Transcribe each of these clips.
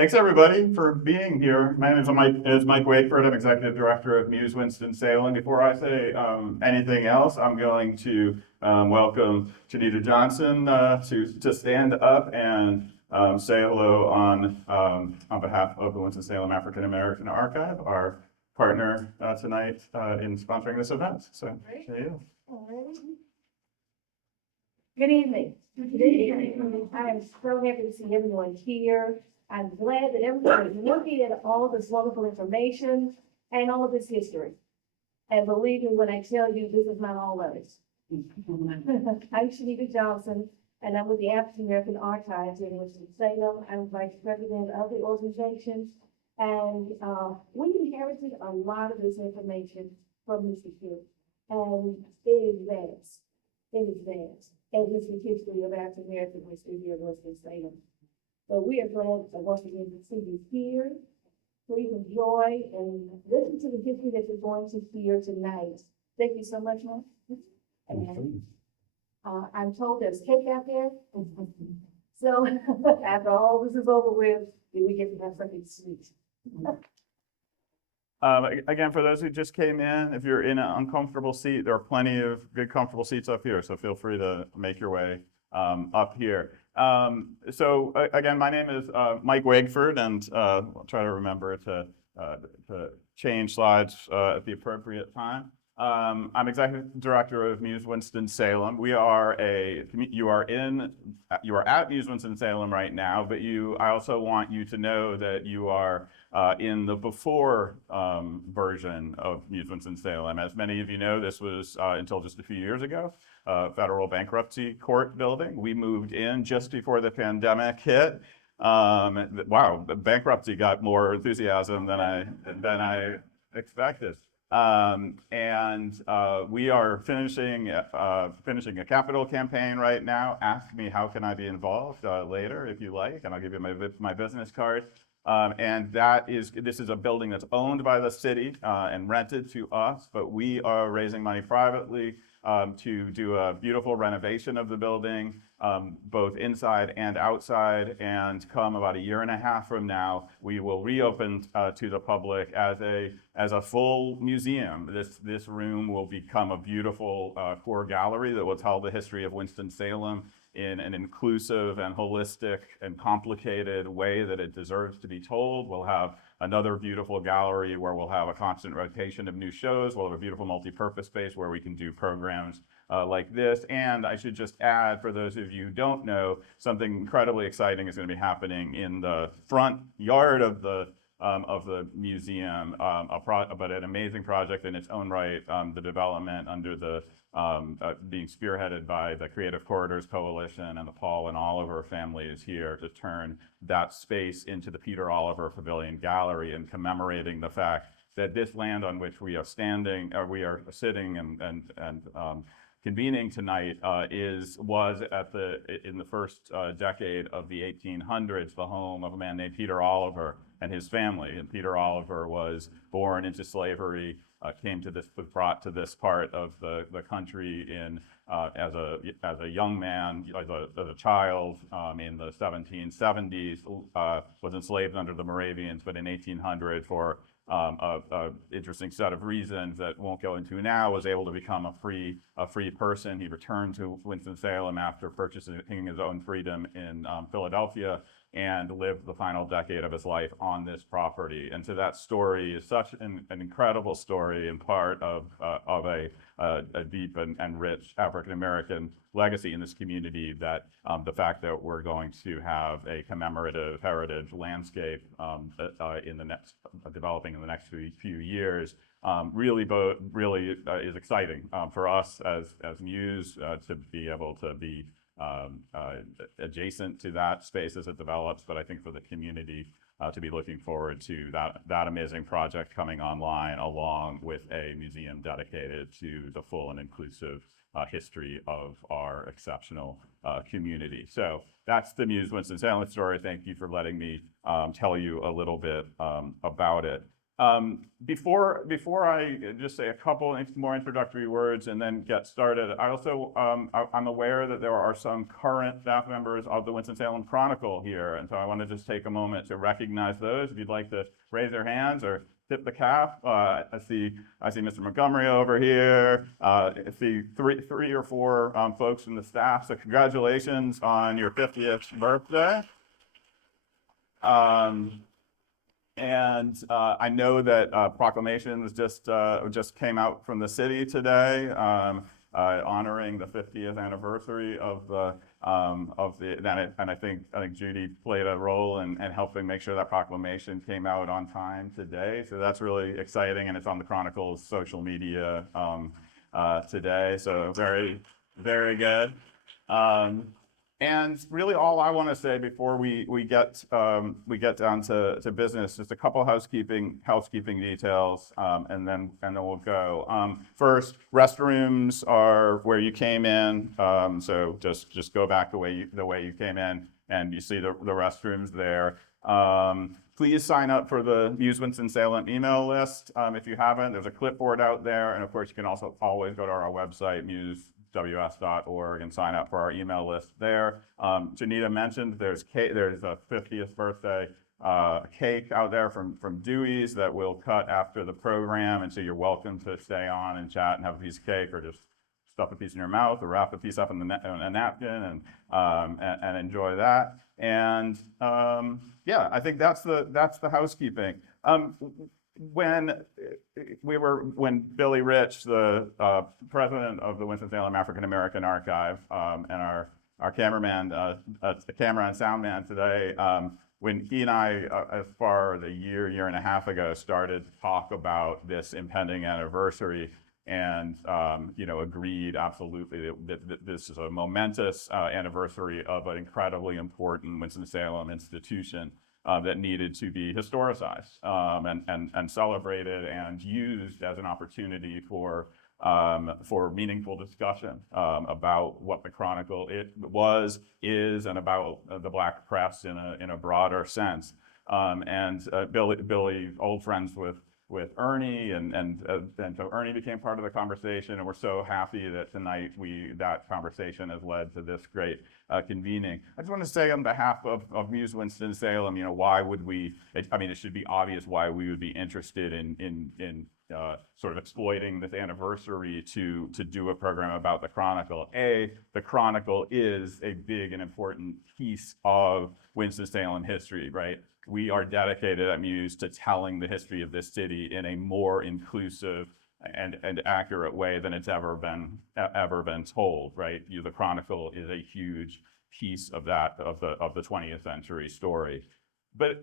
Thanks everybody for being here. My name is Mike Wakeford. I'm Executive Director of Muse Winston-Salem. Before I say anything else, I'm going to welcome Janita Johnson to stand up and say hello on behalf of the Winston-Salem African American Archive, our partner tonight in sponsoring this event. So, Good evening. Good evening. I am so happy to see everyone here. I'm glad that everyone is looking at all this wonderful information and all of this history. And believe me when I tell you, this is not all of it. I'm Janita Johnson, and I'm with the African American Archives in Winston-Salem. I'm Vice President of the organization. And we inherited a lot of this information from Mr. Q. And it is vast. It is vast. And it's the history of African American history here in Winston-Salem. So we are glad once again to see you here. Please enjoy and listen to the history that you're going to hear tonight. Thank you so much, Mike. And I'm told there's cake out there. So after all this is over with, we get to have something sweet. Again, for those who just came in, if you're in an uncomfortable seat, there are plenty of good comfortable seats up here, so feel free to make your way up here. Again, my name is Mike Wakeford, and I'll try to remember to change slides at the appropriate time. I'm Executive Director of Muse Winston-Salem. You are at Muse Winston-Salem right now, but I also want you to know that you are in the before version of Muse Winston-Salem. As many of you know, this was until just a few years ago, federal bankruptcy court building. We moved in just before the pandemic hit. Wow, bankruptcy got more enthusiasm than I expected. We are finishing a capital campaign right now. Ask me how can I be involved later if you like, and I'll give you my business card. This is a building that's owned by the city and rented to us, but we are raising money privately to do a beautiful renovation of the building, both inside and outside, and come about a year and a half from now, we will reopen to the public as a full museum. This room will become a beautiful core gallery that will tell the history of Winston-Salem in an inclusive and holistic and complicated way that it deserves to be told. We'll have another beautiful gallery where we'll have a constant rotation of new shows. We'll have a beautiful multi-purpose space where we can do programs like this. And I should just add, for those of you who don't know, something incredibly exciting is going to be happening in the front yard of the museum, but an amazing project in its own right, the development under the being spearheaded by the Creative Corridors Coalition, and the Paul and Oliver family is here to turn that space into the Peter Oliver Pavilion Gallery, and commemorating the fact that this land on which we are sitting and convening tonight was in the first decade of the 1800s the home of a man named Peter Oliver and his family. And Peter Oliver was born into slavery, was brought to this part of the country as a young man, as a child in the 1770s, was enslaved under the Moravians, but in 1800 for a interesting set of reasons that won't go into now, was able to become a free person. He returned to Winston-Salem after purchasing his own freedom in Philadelphia, and lived the final decade of his life on this property. And so that story is such an incredible story, and part of a deep and rich African-American legacy in this community, that the fact that we're going to have a commemorative heritage landscape developing in the next few years really is exciting for us as Muse to be able to be adjacent to that space as it develops, but I think for the community to be looking forward to that amazing project coming online, along with a museum dedicated to the full and inclusive history of our exceptional community. So that's the Muse Winston-Salem story. Thank you for letting me tell you a little bit about it. Before I just say a couple more introductory words and then get started, I'm aware that there are some current staff members of the Winston-Salem Chronicle here, and so I want to just take a moment to recognize those. If you'd like to raise your hands or tip the cap, I see Mr. Montgomery over here. I see three or four folks from the staff. So congratulations on your 50th birthday. I know that proclamations just came out from the city today, honoring the 50th anniversary of and I think Judy played a role in helping make sure that proclamation came out on time today. So that's really exciting, and it's on the Chronicle's social media today. So very, very good. And really, all I want to say before we get down to business, just a couple housekeeping details, and then we'll go. First, restrooms are where you came in, so just go back the way you came in, and you see the restrooms there. Please sign up for the Muse Winston-Salem email list if you haven't. There's a clipboard out there, and of course, you can also always go to our website, musews.org, and sign up for our email list there. Janita mentioned there's a 50th birthday cake out there from Dewey's that we'll cut after the program, and so you're welcome to stay on and chat and have a piece of cake, or just stuff a piece in your mouth, or wrap a piece up in a napkin and enjoy that. And yeah, I think that's the housekeeping. When Billy Rich, the president of the Winston-Salem African American Archive, and our cameraman, camera and sound man today, when he and I, as far as a year and a half ago, started to talk about this impending anniversary, and agreed absolutely that this is a momentous anniversary of an incredibly important Winston-Salem institution that needed to be historicized and celebrated and used as an opportunity for meaningful discussion about what the Chronicle is, and about the Black press in a broader sense. Billy, old friends with Ernie, and so Ernie became part of the conversation, and we're so happy that tonight that conversation has led to this great convening. I just want to say on behalf of Muse Winston-Salem, why would we? It should be obvious why we would be interested in sort of exploiting this anniversary to do a program about the Chronicle. The Chronicle is a big and important piece of Winston-Salem history, right? We are dedicated at Muse to telling the history of this city in a more inclusive and accurate way than it's ever been told, right? The Chronicle is a huge piece of that, of the 20th century story. But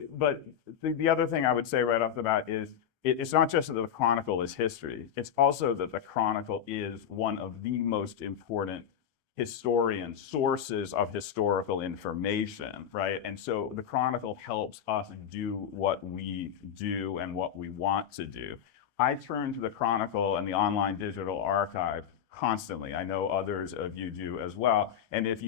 the other thing I would say right off the bat is, it's not just that the Chronicle is history, it's also that the Chronicle is one of the most important sources of historical information, right? And so the Chronicle helps us do what we do and what we want to do. I turn to the Chronicle and the online digital archive constantly. I know others of you do as well. And if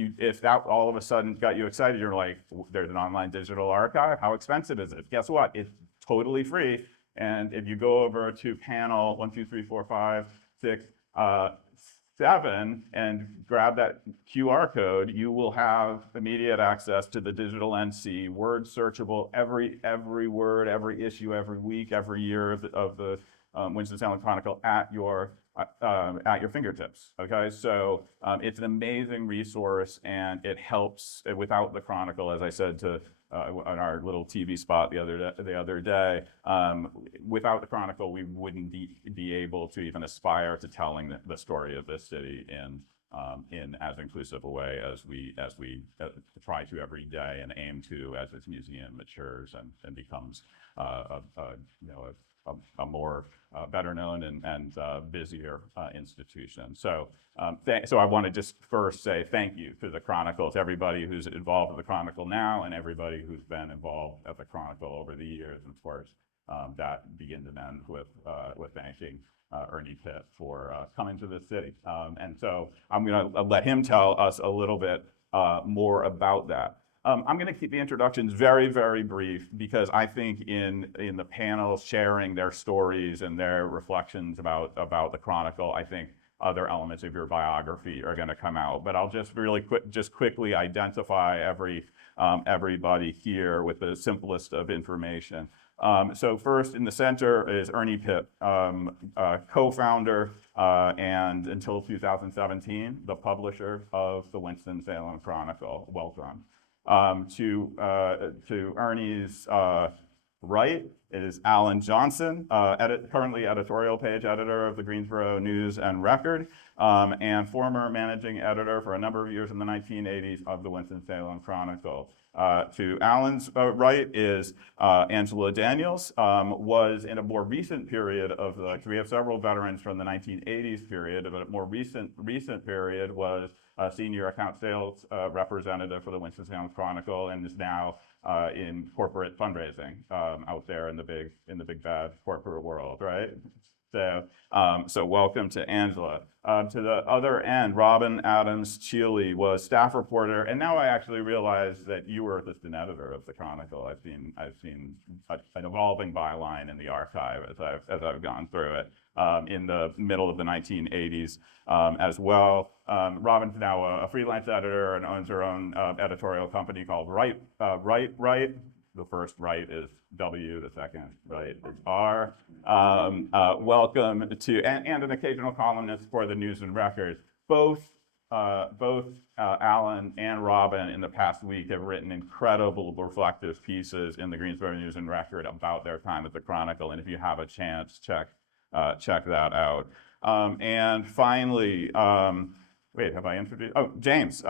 that all of a sudden got you excited, you're like, there's an online digital archive? How expensive is it? Guess what? It's totally free. And if you go over to panel 1, 2, 3, 4, 5, 6, 7 and grab that QR code, you will have immediate access to the digital NC, word searchable, every word, every issue, every week, every year of the Winston-Salem Chronicle at your fingertips. Okay, so it's an amazing resource, and it helps. Without the Chronicle, as I said on our little TV spot the other day, without the Chronicle, we wouldn't be able to even aspire to telling the story of this city in as inclusive a way as we try to every day, and aim to as this museum matures and becomes a more better known and busier institution. So I want to just first say thank you to the Chronicle, to everybody who's involved with the Chronicle now, and everybody who's been involved at the Chronicle over the years. And of course, that begins and ends with thanking Ernie Pitt for coming to the city. And so I'm going to let him tell us a little bit more about that. I'm going to keep the introductions very, very brief because I think in the panel sharing their stories and their reflections about the Chronicle, I think other elements of your biography are going to come out. But I'll just really quickly identify everybody here with the simplest of information. So first in the center is Ernie Pitt, co-founder and until 2017, the publisher of the Winston-Salem Chronicle. Welcome. To Ernie's right is Alan Johnson, currently editorial page editor of the Greensboro News and Record, and former managing editor for a number of years in the 1980s of the Winston-Salem Chronicle. To Alan's right is Angela Daniels, was in a more recent period of we have several veterans from the 1980s period, but a more recent period was senior account sales representative for the Winston-Salem Chronicle, and is now in corporate fundraising out there in the big bad corporate world, right? So welcome to Angela. To the other end, Robin Adams Cheeley was staff reporter, and now I actually realize that you were assistant editor of the Chronicle. I've seen an evolving byline in the archive as I've gone through it in the middle of the 1980s as well. Robin's now a freelance editor and owns her own editorial company called Right. The first right is W, the second right is R. Welcome to, and an occasional columnist for the News and Record. Both Alan and Robin in the past week have written incredible reflective pieces in the Greensboro News and Record about their time at the Chronicle, and if you have a chance, check that out. And finally, wait, have I introduced? Oh, James.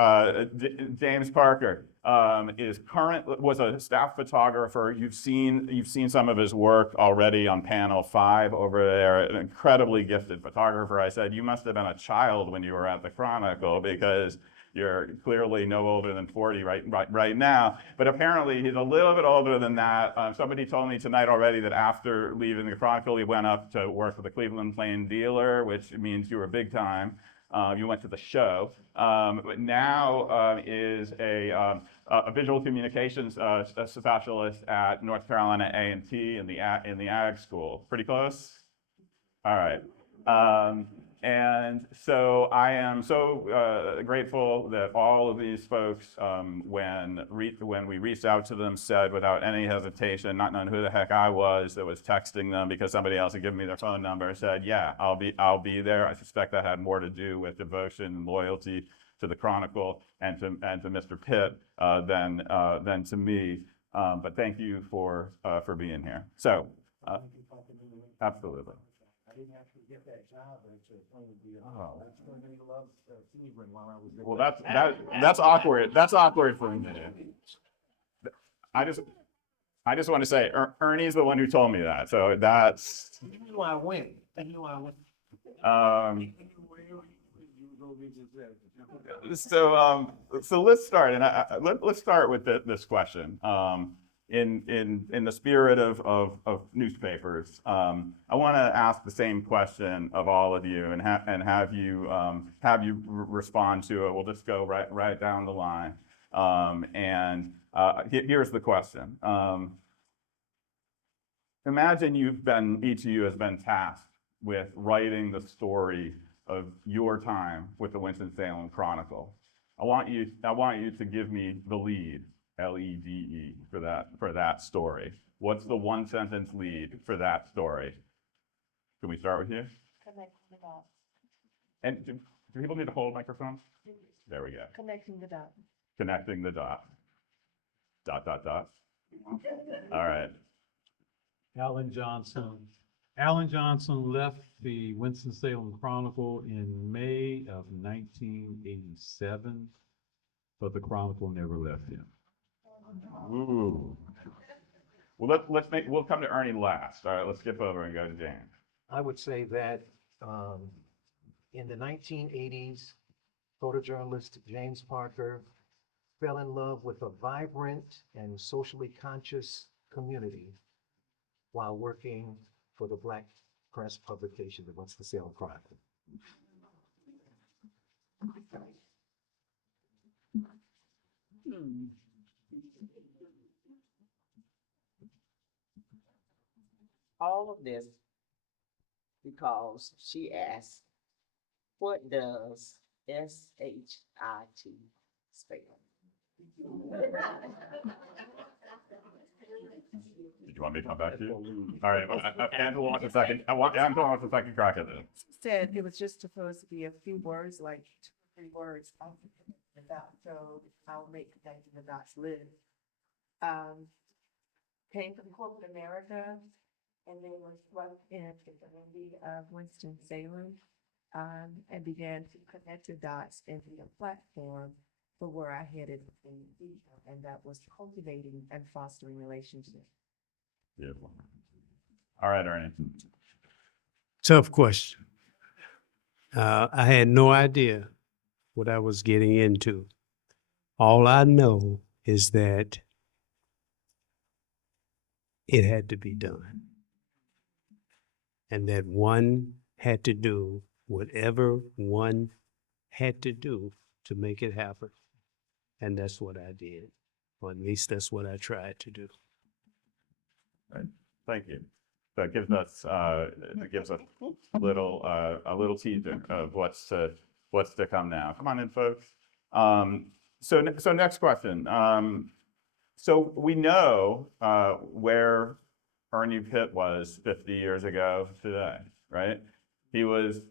James Parker was a staff photographer. You've seen some of his work already on panel 5 over there. An incredibly gifted photographer. I said, you must have been a child when you were at the Chronicle because you're clearly no older than 40 right now. But apparently he's a little bit older than that. Somebody told me tonight already that after leaving the Chronicle, he went up to work for the Cleveland Plain Dealer, which means you were big time. You went to the show, but now is a visual communications specialist at North Carolina A&T in the ag school. Pretty close? All right. And so I am so grateful that all of these folks, when we reached out to them, said without any hesitation, not knowing who the heck I was that was texting them because somebody else had given me their phone number, said, yeah, I'll be there. I suspect that had more to do with devotion and loyalty to the Chronicle and to Mr. Pitt than to me. But thank you for being here. So, absolutely. I didn't actually get that job, but it's going to be well, that's awkward. That's awkward for me. I just want to say Ernie's the one who told me that, so that's. You knew I went. So let's start, and let's start with this question. In the spirit of newspapers, I want to ask the same question of all of you, and have you respond to it. We'll just go right down the line. Here's the question. Imagine each of you has been tasked with writing the story of your time with the Winston-Salem Chronicle. I want you to give me the lead. LEDE for that story. What's the one sentence lead for that story? Can we start with you? Connecting the dots. And do people need to hold microphones? There we go. Connecting the dots. Connecting the dot. Dot. All right. Alan Johnson. Alan Johnson left the Winston-Salem Chronicle in May of 1987, but the Chronicle never left him. Ooh. Well, we'll come to Ernie last. All right, let's skip over and go to James. I would say that in the 1980s, photojournalist James Parker fell in love with a vibrant and socially conscious community while working for the Black press publication, the Winston-Salem Chronicle. all of this because she asked, what does SHIT spell? Did you want me to come back to you? All right, Angela wants a second, Angela wants a second crack at it. Said it was just supposed to be a few words, like 2 or 3 words off the dot, so I'll make connecting the dots live. Came from corporate America, and then was plugged in the community of Winston-Salem, and began to connect the dots and be a platform for where I headed in the future, and that was cultivating and fostering relationships. Beautiful. All right, Ernie. Tough question. I had no idea what I was getting into. All I know is that it had to be done. And that one had to do whatever one had to do to make it happen. And that's what I did. Or at least that's what I tried to do. Right. Thank you. So it gives us a little teaser of what's to come now. Come on in, folks. So next question. So we know where Ernie Pitt was 50 years ago today, right? He was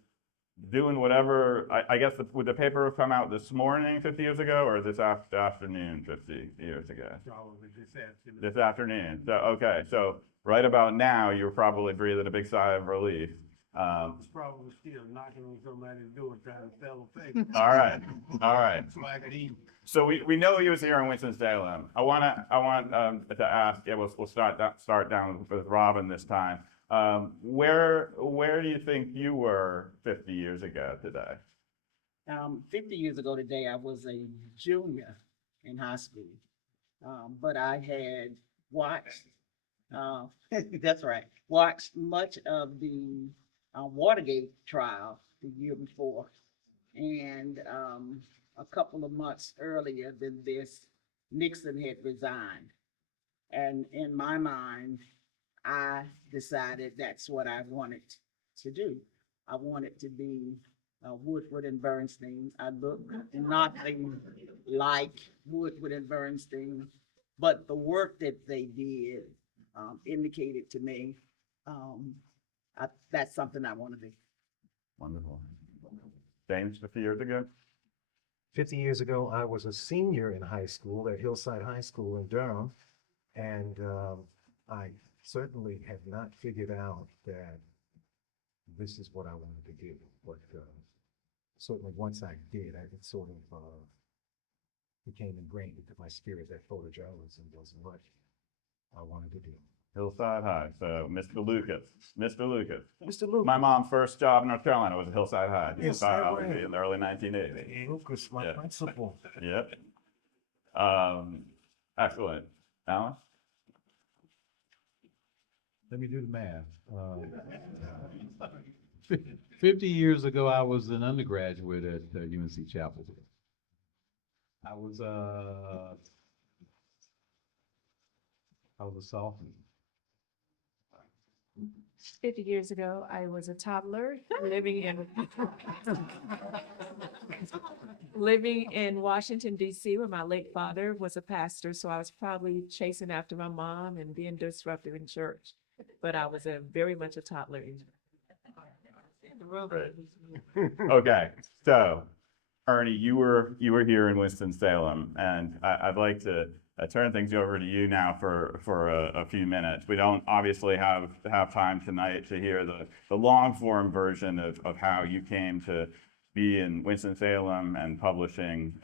doing whatever, I guess, would the paper have come out this morning 50 years ago, or this afternoon 50 years ago? Probably this afternoon. This afternoon. So, okay, so right about now, you're probably breathing a big sigh of relief. I was probably still knocking on somebody's door trying to sell a paper. All right, all right. So I could eat. So we know he was here in Winston-Salem. I want to ask. Yeah, we'll start down with Robin this time. Where do you think you were 50 years ago today? 50 years ago today, I was a junior in high school, but I had watched, that's right, watched much of the Watergate trial the year before. And a couple of months earlier than this, Nixon had resigned. And in my mind, I decided that's what I wanted to do. I wanted to be Woodward and Bernstein. I look nothing like Woodward and Bernstein, but the work that they did indicated to me that's something I want to do. Wonderful. James, 50 years ago? 50 years ago, I was a senior in high school at Hillside High School in Durham, and I certainly had not figured out that this is what I wanted to do. But certainly once I did, it sort of became ingrained into my spirit that photojournalism was what I wanted to do. Hillside High. So Mr. Lucas. Mr. Lucas. My mom's first job in North Carolina was at Hillside High. Yes, In the early 1980s. Lucas, my Yeah. principal. Yep. Excellent. Alan? Let me do the math. 50 years ago, I was an undergraduate at UNC Chapel Hill. I was a sophomore. 50 years ago, I was a toddler living in Washington, D.C., where my late father was a pastor. So I was probably chasing after my mom and being disruptive in church. But I was very much a toddler. Right. Okay, so Ernie, you were here in Winston-Salem, and I'd like to turn things over to you now for a few minutes. We don't obviously have time tonight to hear the long form version of how you came to be in Winston-Salem and publishing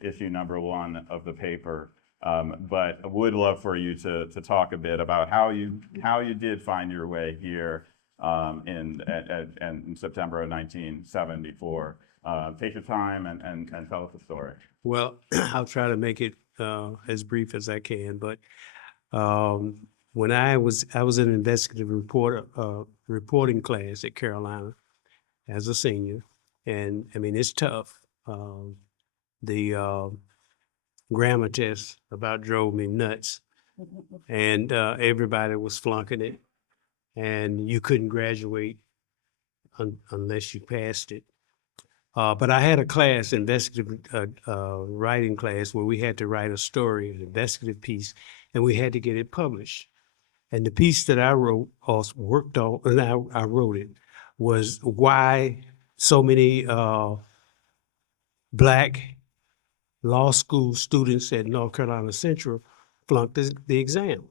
issue #1 of the paper. But I would love for you to talk a bit about how you did find your way here in September of 1974. Take your time and tell us the story. Well, I'll try to make it as brief as I can, but when I was in an investigative reporting class at Carolina as a senior, and I mean, it's tough. The grammar test about drove me nuts, and everybody was flunking it. and you couldn't graduate unless you passed it. But I had a class, investigative writing class, where we had to write a story, an investigative piece, and we had to get it published. And the piece that I wrote, or worked on, and I wrote it, was why so many Black law school students at North Carolina Central flunked the exam.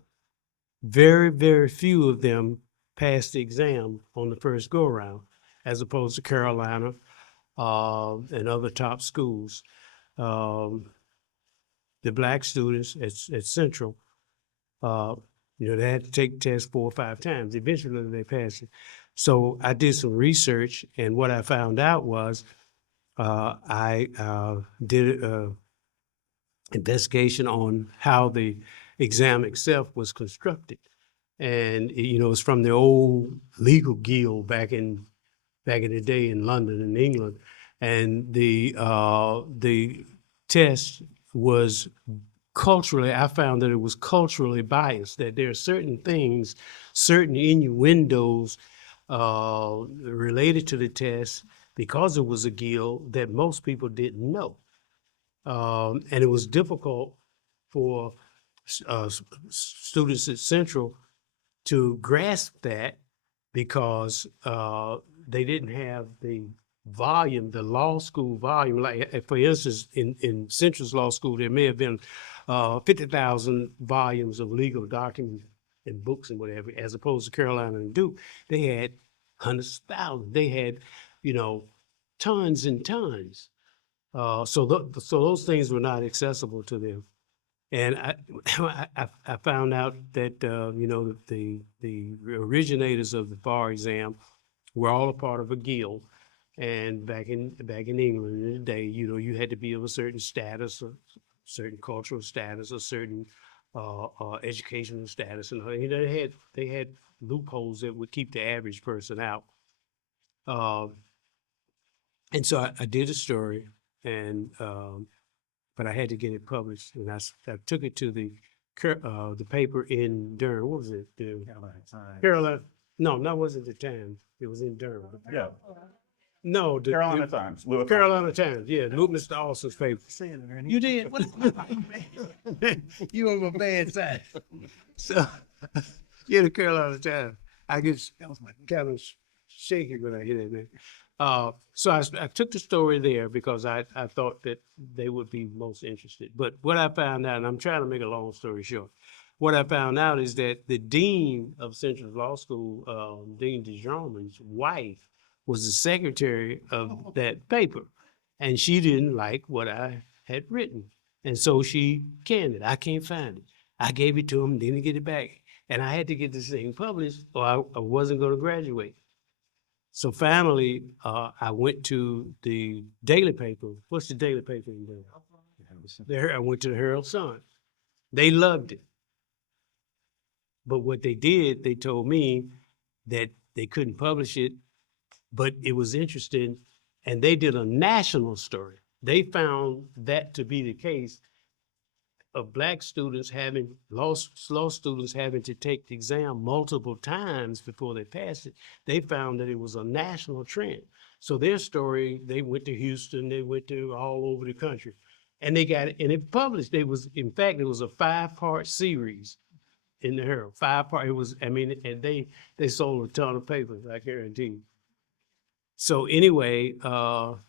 Very, very few of them passed the exam on the first go-around, as opposed to Carolina and other top schools. The Black students at Central, they had to take the test 4 or 5 times. Eventually, they passed it. So I did some research, and what I found out was I did an investigation on how the exam itself was constructed. And, it's from the old legal guild back in the day in London and England. And the test was culturally, I found that it was culturally biased, that there are certain things, certain innuendos related to the test, because it was a guild, that most people didn't know. And it was difficult for students at Central to grasp that, because they didn't have the volume, the law school volume. Like, for instance, in Central's law school, there may have been 50,000 volumes of legal documents and books and whatever, as opposed to Carolina and Duke. They had hundreds of thousands. They had, tons and tons. So those things were not accessible to them. And I found out that the originators of the bar exam were all a part of a guild. And back in England in the day, you had to be of a certain status, a certain cultural status, a certain educational status, and they had loopholes that would keep the average person out. And so I did a story, and but I had to get it published, and I took it to the paper in Durham. What was it? Carolina Times. Carolina. No, that wasn't the Times. It was in Durham. Yeah. No, Carolina Times. Louis Carolina Times. Yeah, Mr. Austin's paper. You did? You on my bad side. So, yeah, the Carolina Times. I get kind of shaky when I hear that name. So I took the story there because I thought that they would be most interested. But what I found out, and I'm trying to make a long story short, what I found out is that the dean of Central Law School, Dean DeJarman's wife, was the secretary of that paper. And she didn't like what I had written. And so she canned it. I can't find it. I gave it to him, didn't get it back. And I had to get this thing published or I wasn't going to graduate. So finally, I went to the daily paper. What's the daily paper in there? I went to the Herald Sun. They loved it. But what they did, they told me that they couldn't publish it, but it was interesting, and they did a national story. They found that to be the case of Black students law students having to take the exam multiple times before they passed it. They found that it was a national trend. So their story, they went to Houston, they went to all over the country, and they got it, and it published. In fact, it was a 5-part series in the Herald. 5-part, and they sold a ton of papers, I guarantee you. So anyway, the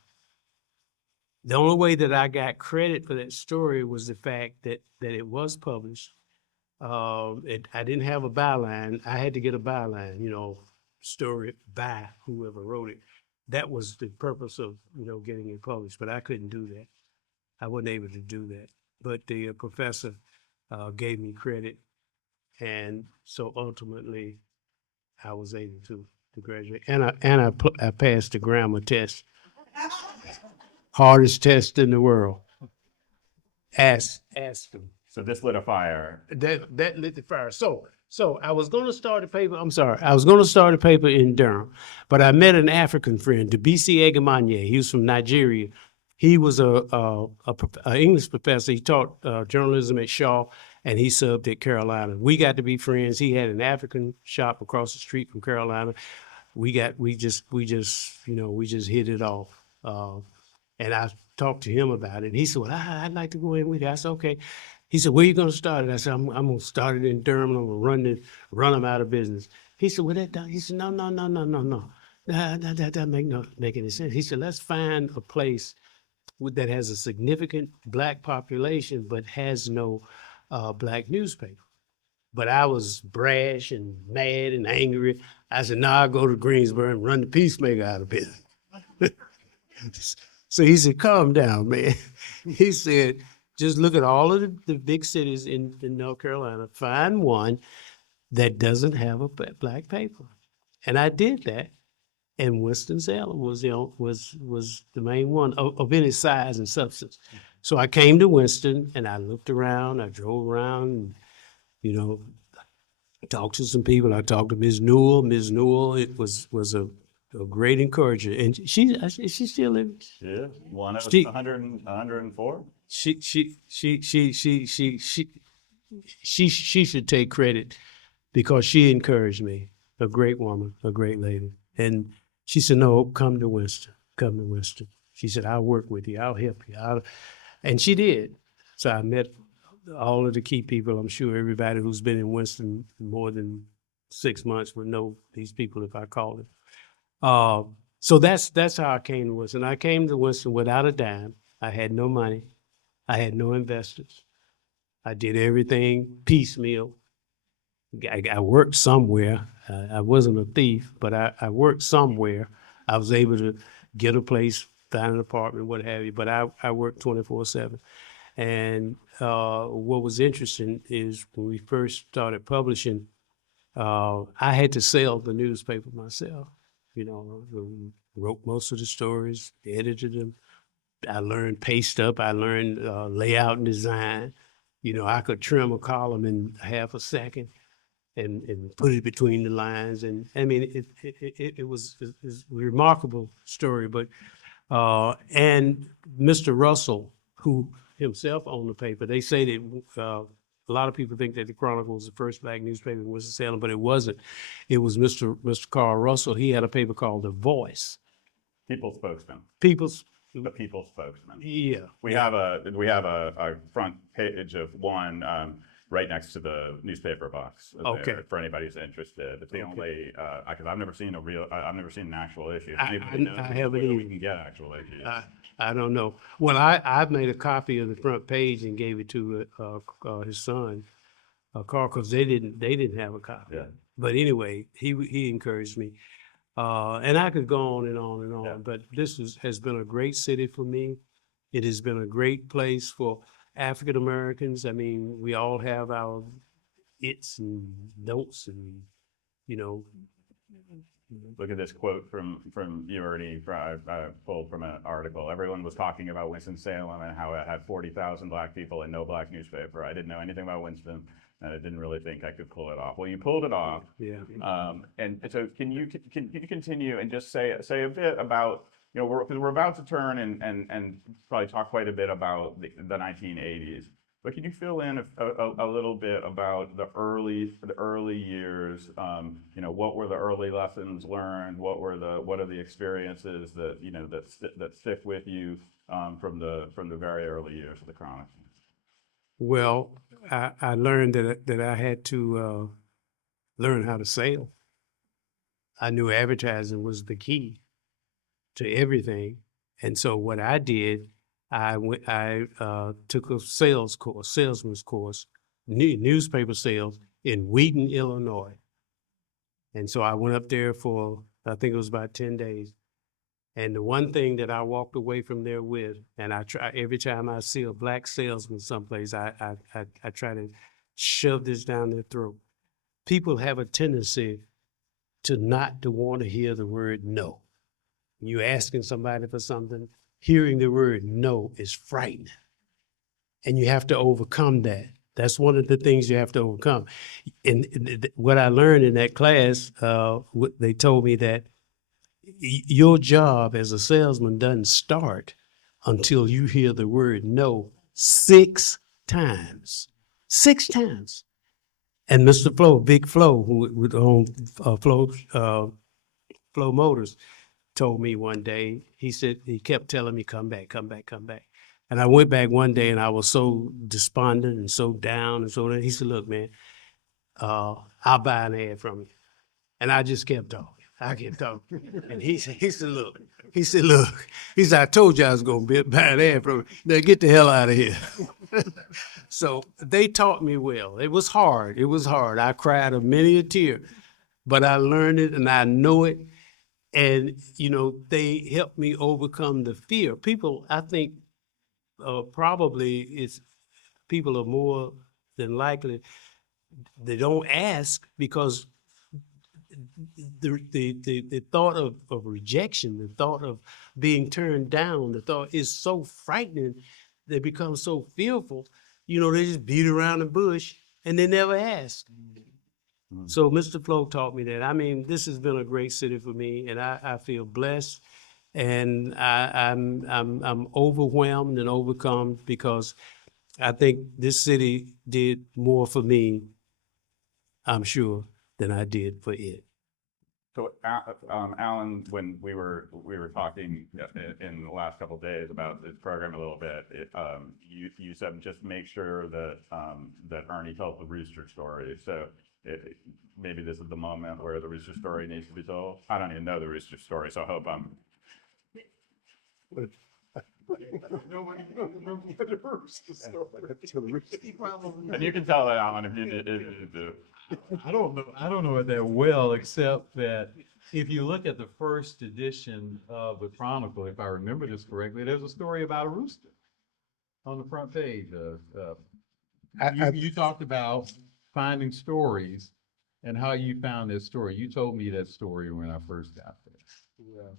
only way that I got credit for that story was the fact that it was published. I didn't have a byline. I had to get a byline, story by whoever wrote it. That was the purpose of, getting it published, but I couldn't do that. I wasn't able to do that. But the professor gave me credit, and so ultimately I was able to graduate. And I passed the grammar test. Hardest test in the world. Ask them. So this lit a fire. That lit the fire. So I was going to start a paper. I was going to start a paper in Durham, but I met an African friend, Debisi Egamanye. He was from Nigeria. He was a English professor. He taught journalism at Shaw, and he subbed at Carolina. We got to be friends. He had an African shop across the street from Carolina. We just hit it off. And I talked to him about it. He said, well, I'd like to go in with you. I said, okay. He said, where you going to start it? I said, I'm going to start it in Durham. I'm going to run them out of business. He said, well, he said, no. That make any sense. He said, let's find a place that has a significant black population, but has no black newspaper. But I was brash and mad and angry. I said, no, I'll go to Greensboro and run the Peacemaker out of business. So he said, calm down, man. He said, just look at all of the big cities in North Carolina, find one that doesn't have a black paper. And I did that. And Winston-Salem was the main one of any size and substance. So I came to Winston and I looked around, I drove around, and, talked to some people. I talked to Ms. Newell. Ms. Newell, it was a great encourager. And she still living. Yeah, one of She- 104. She should take credit because she encouraged me. A great woman, a great lady. And she said, no, come to Winston. Come to Winston. She said, I'll work with you. I'll help you. And she did. So I met all of the key people. I'm sure everybody who's been in Winston more than 6 months would know these people if I called them. So that's how I came to Winston. I came to Winston without a dime. I had no money. I had no investors. I did everything piecemeal. I worked somewhere. I wasn't a thief, but I worked somewhere. I was able to get a place, find an apartment, what have you, but I worked 24/7. And what was interesting is when we first started publishing, I had to sell the newspaper myself. Wrote most of the stories, edited them. I learned paste up. I learned layout and design. I could trim a column in half a second and put it between the lines. And I mean, it was a remarkable story. But and Mr. Russell, who himself owned the paper, they say that a lot of people think that the Chronicle was the first black newspaper in Winston-Salem, but it wasn't. It was Mr. Carl Russell. He had a paper called The Voice. People's spokesman. The people's spokesman. Yeah. We have a front page of one right next to the newspaper box. Okay. For anybody who's interested. It's the only because I've never seen I've never seen an actual issue. If I anybody knows haven't where we either. can get actual issues. I don't know. Well, I've made a copy of the front page and gave it to his son, Carl, because they didn't have a copy. Yeah. But anyway, he encouraged me, and I could go on and on and on. Yeah. But this has been a great city for me. It has been a great place for African Americans. I mean, we all have our its and notes, and Look at this quote from you, Ernie, I pulled from an article. Everyone was talking about Winston-Salem and how it had 40,000 black people and no black newspaper. I didn't know anything about Winston, and I didn't really think I could pull it off. Well, you pulled it off. Yeah. And so can you continue and just say a bit about, because we're about to turn and probably talk quite a bit about the 1980s. But can you fill in a little bit about the early years? What were the early lessons learned? What are the experiences that that stick with you from the very early years of the Chronicle? Well, I learned that I had to learn how to sell. I knew advertising was the key to everything, and so what I did, I took a salesman's course, newspaper sales in Wheaton, Illinois. And so I went up there for, I think it was about 10 days. And the one thing that I walked away from there with, and I try every time I see a black salesman someplace, I try to shove this down their throat. People have a tendency to not to want to hear the word no. You asking somebody for something, hearing the word no is frightening. And you have to overcome that. That's one of the things you have to overcome. And what I learned in that class, they told me that your job as a salesman doesn't start until you hear the word no 6 times. 6 times. And Mr. Flo, Big Flo, who would own Flo Motors, told me one day, he said, he kept telling me, come back, come back, come back. And I went back one day and I was so despondent and so down and so that he said, look, man, I'll buy an ad from you. And I just kept talking. I kept talking. And he said, look, I told you I was going to buy an ad from you. Now get the hell out of here. So they taught me well. It was hard. It was hard. I cried a many a tear, but I learned it and I know it. And, you know, they helped me overcome the fear. People, I think, probably people are more than likely, they don't ask because the thought of rejection, the thought of being turned down, the thought is so frightening. They become so fearful, you know, they just beat around the bush and they never ask. So Mr. Flo taught me that. I mean, this has been a great city for me, and I feel blessed, and I'm overwhelmed and overcome because I think this city did more for me, I'm sure, than I did for it. So, Alan, when we were talking in the last couple of days about this program a little bit, you said just make sure that that Ernie tells the rooster story. So maybe this is the moment where the rooster story needs to be told. I don't even know the rooster story, so I hope I'm. Nobody remembers the rooster story. And you can tell that, Alan, if you need to. I don't know it that well, except that if you look at the first edition of the Chronicle, if I remember this correctly, there's a story about a rooster on the front page. You talked about finding stories and how you found this story. You told me that story when I first got there. Yeah.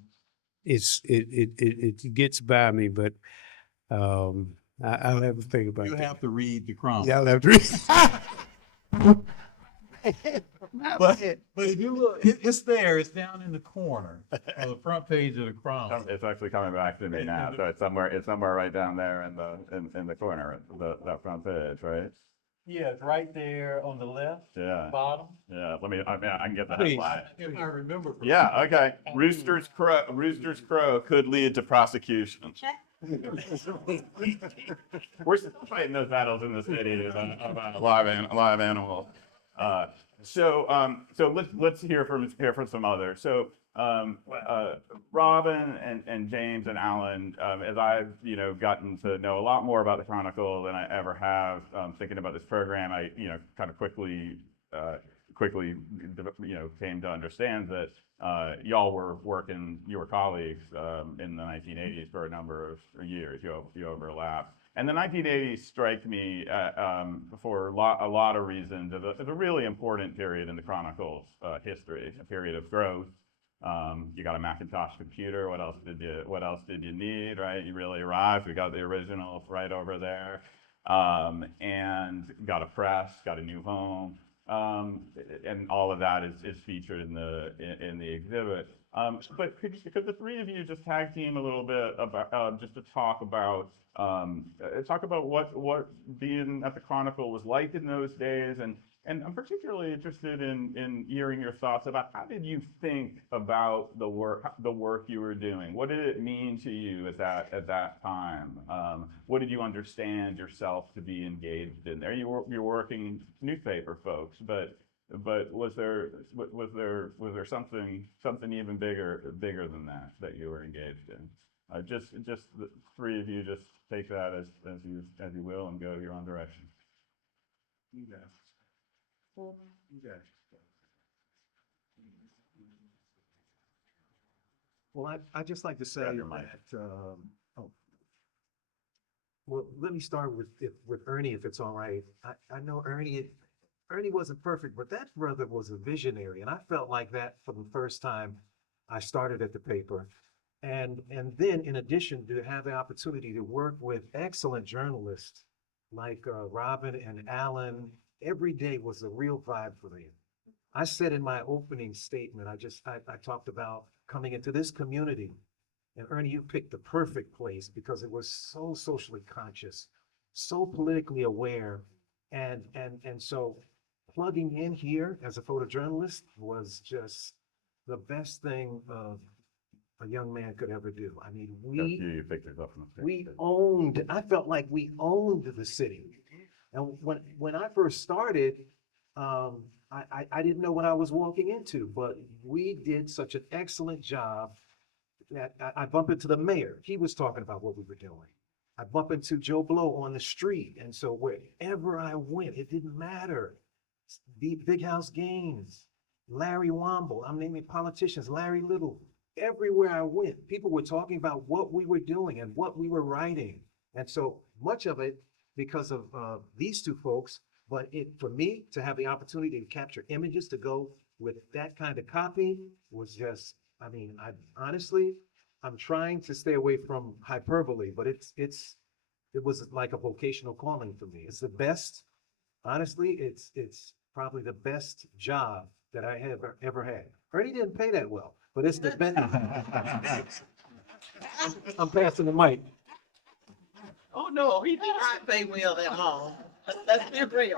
It gets by me, but I'll have to think about it. You have to read the Chronicle. Yeah, I'll have to read. But if you look, it's there. It's down in the corner of the front page of the Chronicle. It's actually coming back to me now. So it's somewhere right down there in the corner, that front page, right? Yeah, it's right there on the left, Yeah. bottom. Yeah. I can get the Please, headline. if I remember. Yeah. Okay. Rooster's crow could lead to prosecution. We're still fighting those battles in the city about live animals. So let's hear from some others. So Robin and James and Alan, as I've gotten to know a lot more about the Chronicle than I ever have, thinking about this program, I kind of quickly came to understand that y'all were working, you were colleagues in the 1980s for a number of years. You overlapped. And the 1980s strike me for a lot of reasons as a really important period in the Chronicle's history, a period of growth. You got a Macintosh computer. What else did you need, right? You really arrived. We got the original right over there, and got a press, got a new home, and all of that is featured in the exhibit. But could the three of you just tag team a little bit about just to talk about what being at the Chronicle was like in those days, and I'm particularly interested in hearing your thoughts about how did you think about the work you were doing? What did it mean to you at that time? What did you understand yourself to be engaged in there? You're working newspaper folks, but was there something even bigger than that you were engaged in? Just the three of you just take that as you will and go your own direction. Well, I'd just like to say Grab your mic. that, well, let me start with Ernie, if it's all right. I know Ernie wasn't perfect, but that brother was a visionary, and I felt like that for the first time I started at the paper. And then in addition, to have the opportunity to work with excellent journalists like Robin and Alan, every day was a real vibe for them. I said in my opening statement, I talked about coming into this community, and Ernie, you picked the perfect place because it was so socially conscious, so politically aware, And so plugging in here as a photojournalist was just the best thing a young man could ever do. I mean, You picked yourself from the we owned, I felt like we owned the city. And when I first started, I didn't know what I was walking into, but we did such an excellent job that I bumped into the mayor. He was talking about what we were doing. I bumped into Joe Blow on the street. And so wherever I went, it didn't matter. Big House Gaines, Larry Womble, I'm naming politicians, Larry Little. Everywhere I went, people were talking about what we were doing and what we were writing. And so much of it because of these two folks, but for me to have the opportunity to capture images to go with that kind of copy was just, I mean, I'm trying to stay away from hyperbole, but it was like a vocational calling for me. It's the best, honestly, it's probably the best job that I have ever had. Ernie didn't pay that well, but it's the best. I'm passing the mic. Oh, no, he did not pay well at all. Let's be real.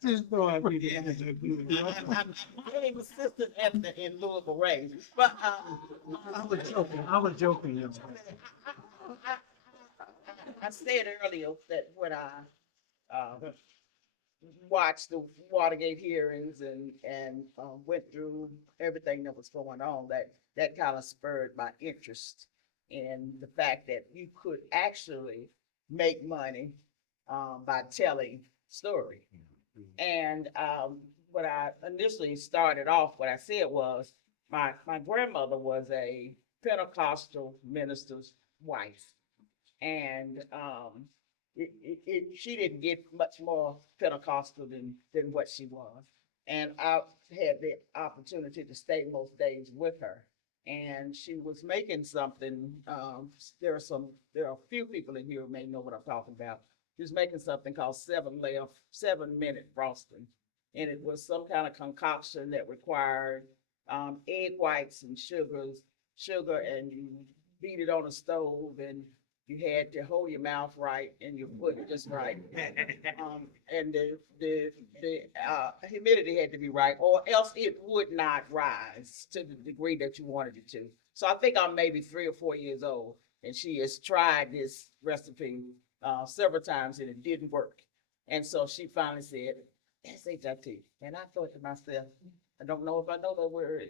Just know I be Yeah. I'm an assistant editor in Louisville Ray, but I was joking, you know. I said earlier that when I watched the Watergate hearings and went through everything that was going on, that kind of spurred my interest in the fact that you could actually make money by telling story. And when I initially started off, what I said was my grandmother was a Pentecostal minister's wife, and she didn't get much more Pentecostal than what she was. And I had the opportunity to stay most days with her. And she was making something, there are a few people in here who may know what I'm talking about. She was making something called 7-minute frosting. And it was some kind of concoction that required egg whites and sugar, and you beat it on a stove, and you had to hold your mouth right and your foot just right. And the humidity had to be right, or else it would not rise to the degree that you wanted it to. So I think I'm maybe 3 or 4 years old, and she has tried this recipe several times and it didn't work. And so she finally said, SHIT. And I thought to myself, I don't know if I know that word.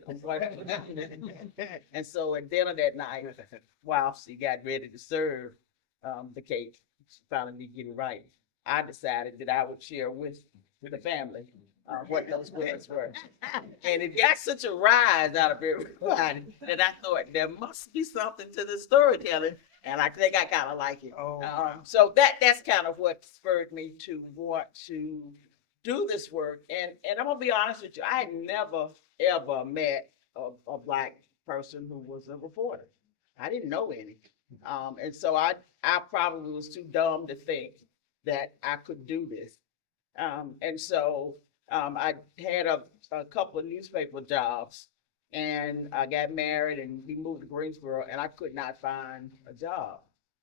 And so at dinner that night, while she got ready to serve the cake, she finally did get it right. I decided that I would share with the family what those words were. And it got such a rise out of everybody that I thought there must be something to the storytelling. And I think I kind of like it. So that's kind of what spurred me to want to do this work. And I'm gonna be honest with you, I had never ever met a Black person who was a reporter. I didn't know any. And so I probably was too dumb to think that I could do this. And so I had a couple of newspaper jobs, and I got married and we moved to Greensboro, and I could not find a job.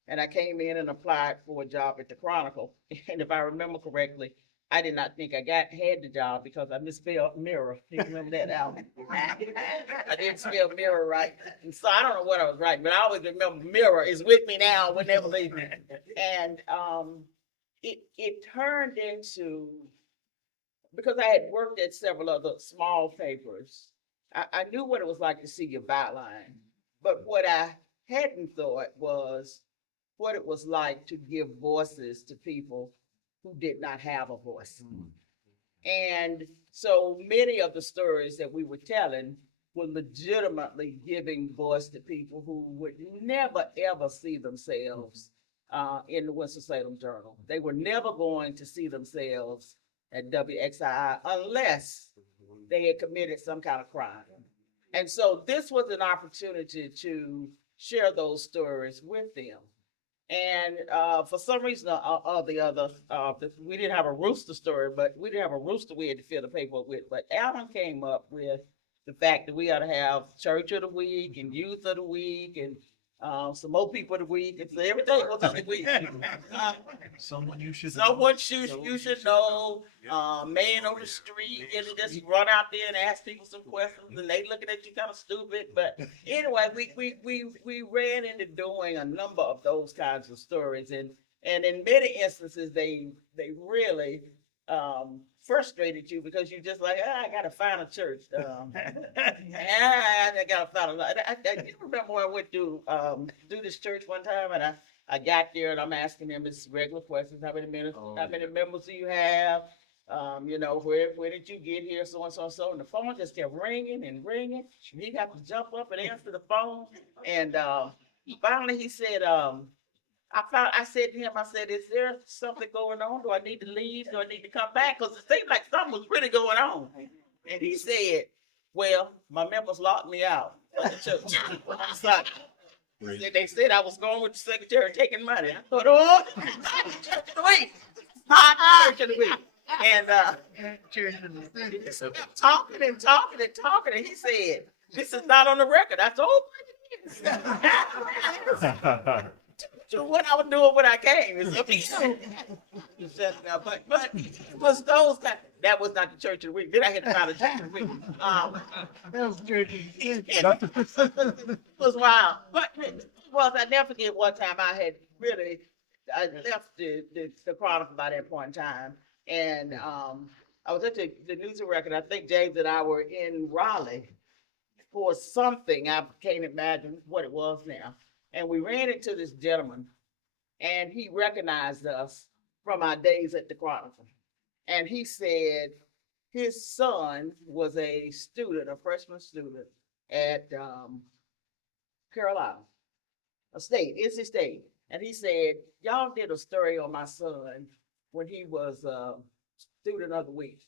And I came in and applied for a job at the Chronicle. And if I remember correctly, I did not think I had the job because I misspelled mirror. You remember that, Alan? I didn't spell mirror right. And so I don't know what I was writing, but I always remember mirror is with me now, would never leave me. And it turned into, because I had worked at several other small papers, I knew what it was like to see your byline. But what I hadn't thought was what it was like to give voices to people who did not have a voice. And so many of the stories that we were telling were legitimately giving voice to people who would never, ever see themselves in the Winston-Salem Journal. They were never going to see themselves at WXII unless they had committed some kind of crime. And so this was an opportunity to share those stories with them. And for some reason or the other, we didn't have a rooster story, but we didn't have a rooster we had to fill the paper with. But Alan came up with the fact that we ought to have church of the week and youth of the week. And Some more people to week. It's every day was on the week. Someone you should. Someone you should know, man on the street, and just run out there and ask people some questions, and they looking at you kind of stupid. But anyway, we ran into doing a number of those kinds of stories, and in many instances, they really frustrated you because you just like, I gotta find a church. I gotta find you remember when I went to do this church one time, and I got there and I'm asking them this regular questions. How many members do you have? You know, where did you get here? So and so and so. And the phone just kept ringing and ringing. And he got to jump up and answer the phone. And finally he said, I said to him, I said, is there something going on? Do I need to leave? Do I need to come back? Because it seemed like something was really going on. And he said, well, my members locked me out of the church. I was like, they said I was going with the secretary taking money. I thought, oh, church of the week. Hot church of the week. And talking and talking and talking. And he said, this is not on the record. I said, oh, to what I was doing when I came. It's up to you. But it was those kind. That was not the church of the week. Then I had to find a church of the week. That was church. It was wild. But I never forget one time I left the Chronicle by that point in time. And I was at the News and Record. I think James and I were in Raleigh for something. I can't imagine what it was now. And we ran into this gentleman, and he recognized us from our days at the Chronicle. And he said his son was a freshman student at Carolina State, NC State. And he said, y'all did a story on my son when he was student of the week.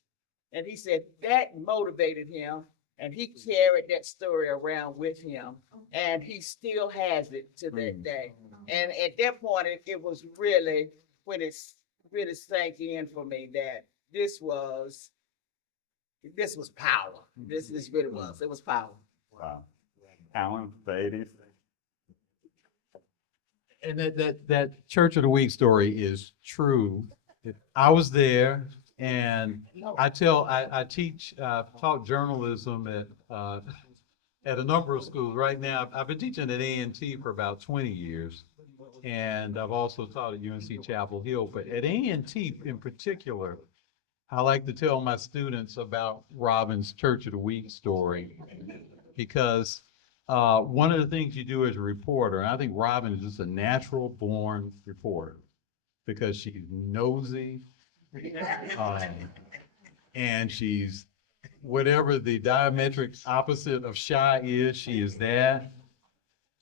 And he said that motivated him. And he carried that story around with him, and he still has it to that day. And at that point, it was really, when it really sank in for me that this was power. This really was. It was power. Wow. Alan, the 80s. And that Church of the Week story is true. I was there. And I taught journalism at a number of schools. Right now, I've been teaching at A&T for about 20 years. And I've also taught at UNC Chapel Hill. But at A&T in particular, I like to tell my students about Robin's Church of the Week story. Because one of the things you do as a reporter, and I think Robin is just a natural born reporter, because she's nosy, and she's whatever the diametric opposite of shy is, she is that.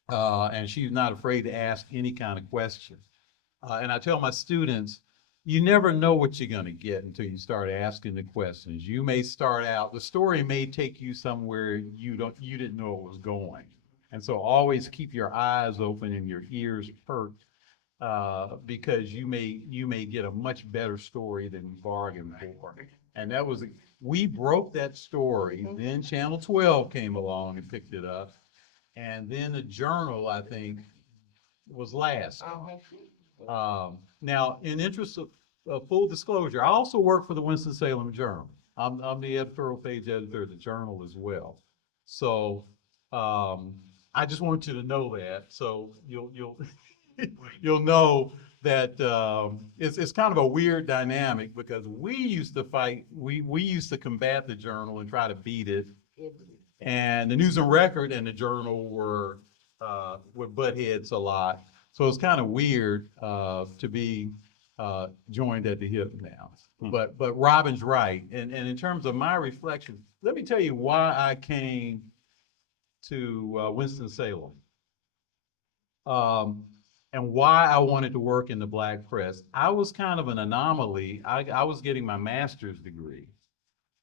And she's not afraid to ask any kind of question. And I tell my students, you never know what you're going to get until you start asking the questions. You may start out, the story may take you somewhere you didn't know it was going. And so always keep your eyes open and your ears perked. Because you may get a much better story than you bargained for. And we broke that story. Then Channel 12 came along and picked it up. And then the Journal, I think, was last. Now, in interest of full disclosure, I also work for the Winston-Salem Journal. I'm the editorial page editor of the Journal as well. So I just want you to know that. So you'll you'll know that it's kind of a weird dynamic, because we used to fight, we used to combat the Journal and try to beat it. And the News and Record and the Journal were butt heads a lot. So it's kind of weird to be joined at the hip now. But Robin's right. And in terms of my reflection, let me tell you why I came to Winston-Salem. And why I wanted to work in the Black press. I was kind of an anomaly. I was getting my master's degree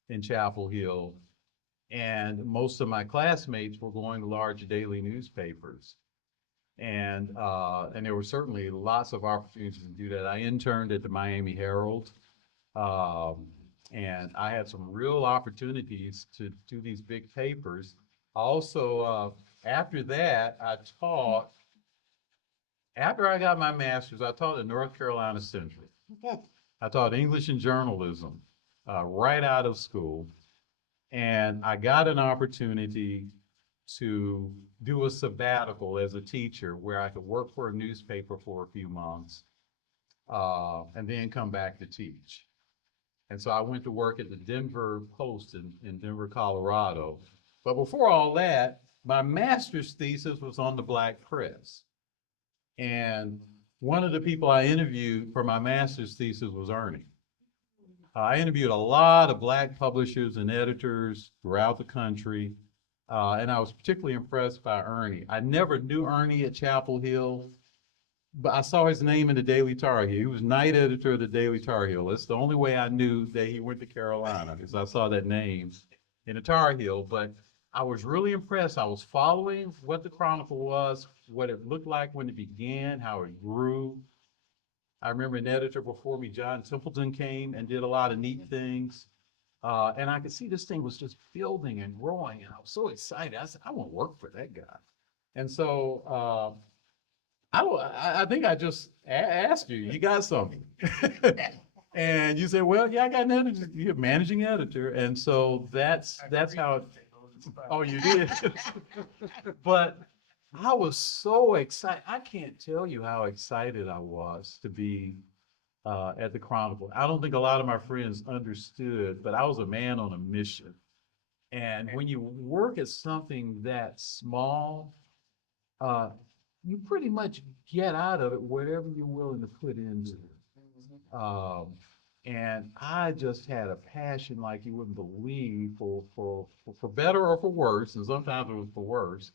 in Chapel Hill, and most of my classmates were going to large daily newspapers. And there were certainly lots of opportunities to do that. I interned at the Miami Herald, and I had some real opportunities to do these big papers. Also, after that, I taught After I got my master's, I taught at North Carolina Central. I taught English and journalism right out of school. And I got an opportunity to do a sabbatical as a teacher where I could work for a newspaper for a few months and then come back to teach. And so I went to work at the Denver Post in Denver, Colorado. But before all that, my master's thesis was on the Black press. And one of the people I interviewed for my master's thesis was Ernie. I interviewed a lot of Black publishers and editors throughout the country, and I was particularly impressed by Ernie. I never knew Ernie at Chapel Hill, but I saw his name in the Daily Tar Heel. He was night editor of the Daily Tar Heel. That's the only way I knew that he went to Carolina, because I saw that name in the Tar Heel. But I was really impressed. I was following what the Chronicle was, what it looked like when it began, how it grew. I remember an editor before me, John Templeton, came and did a lot of neat things. And I could see this thing was just building and growing, and I was so excited. I said, I want to work for that guy. And so I think I just asked you, you got something? And you said, well, yeah, I got an editor, you're a managing editor. And so that's how it, oh, you did? But I was so excited. I can't tell you how excited I was to be at the Chronicle. I don't think a lot of my friends understood, but I was a man on a mission. And when you work at something that small, you pretty much get out of it whatever you're willing to put into it. And I just had a passion like you wouldn't believe for better or for worse, and sometimes it was for worse.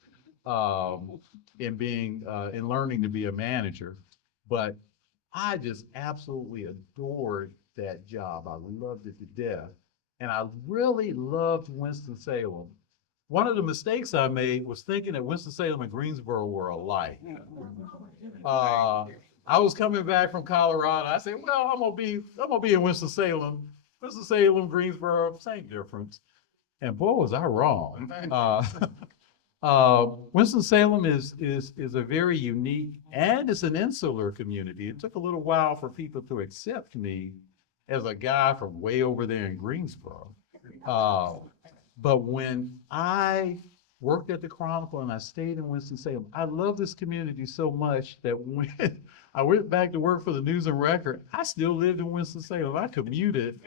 In learning to be a manager. But I just absolutely adored that job. I loved it to death. And I really loved Winston-Salem. One of the mistakes I made was thinking that Winston-Salem and Greensboro were alike. I was coming back from Colorado. I said, well, I'm gonna be in Winston-Salem. Winston-Salem, Greensboro, same difference. And boy, was I wrong. Winston-Salem is a very unique, and it's an insular community. It took a little while for people to accept me as a guy from way over there in Greensboro. But when I worked at the Chronicle and I stayed in Winston-Salem, I love this community so much that when I went back to work for the News and Record, I still lived in Winston-Salem. I commuted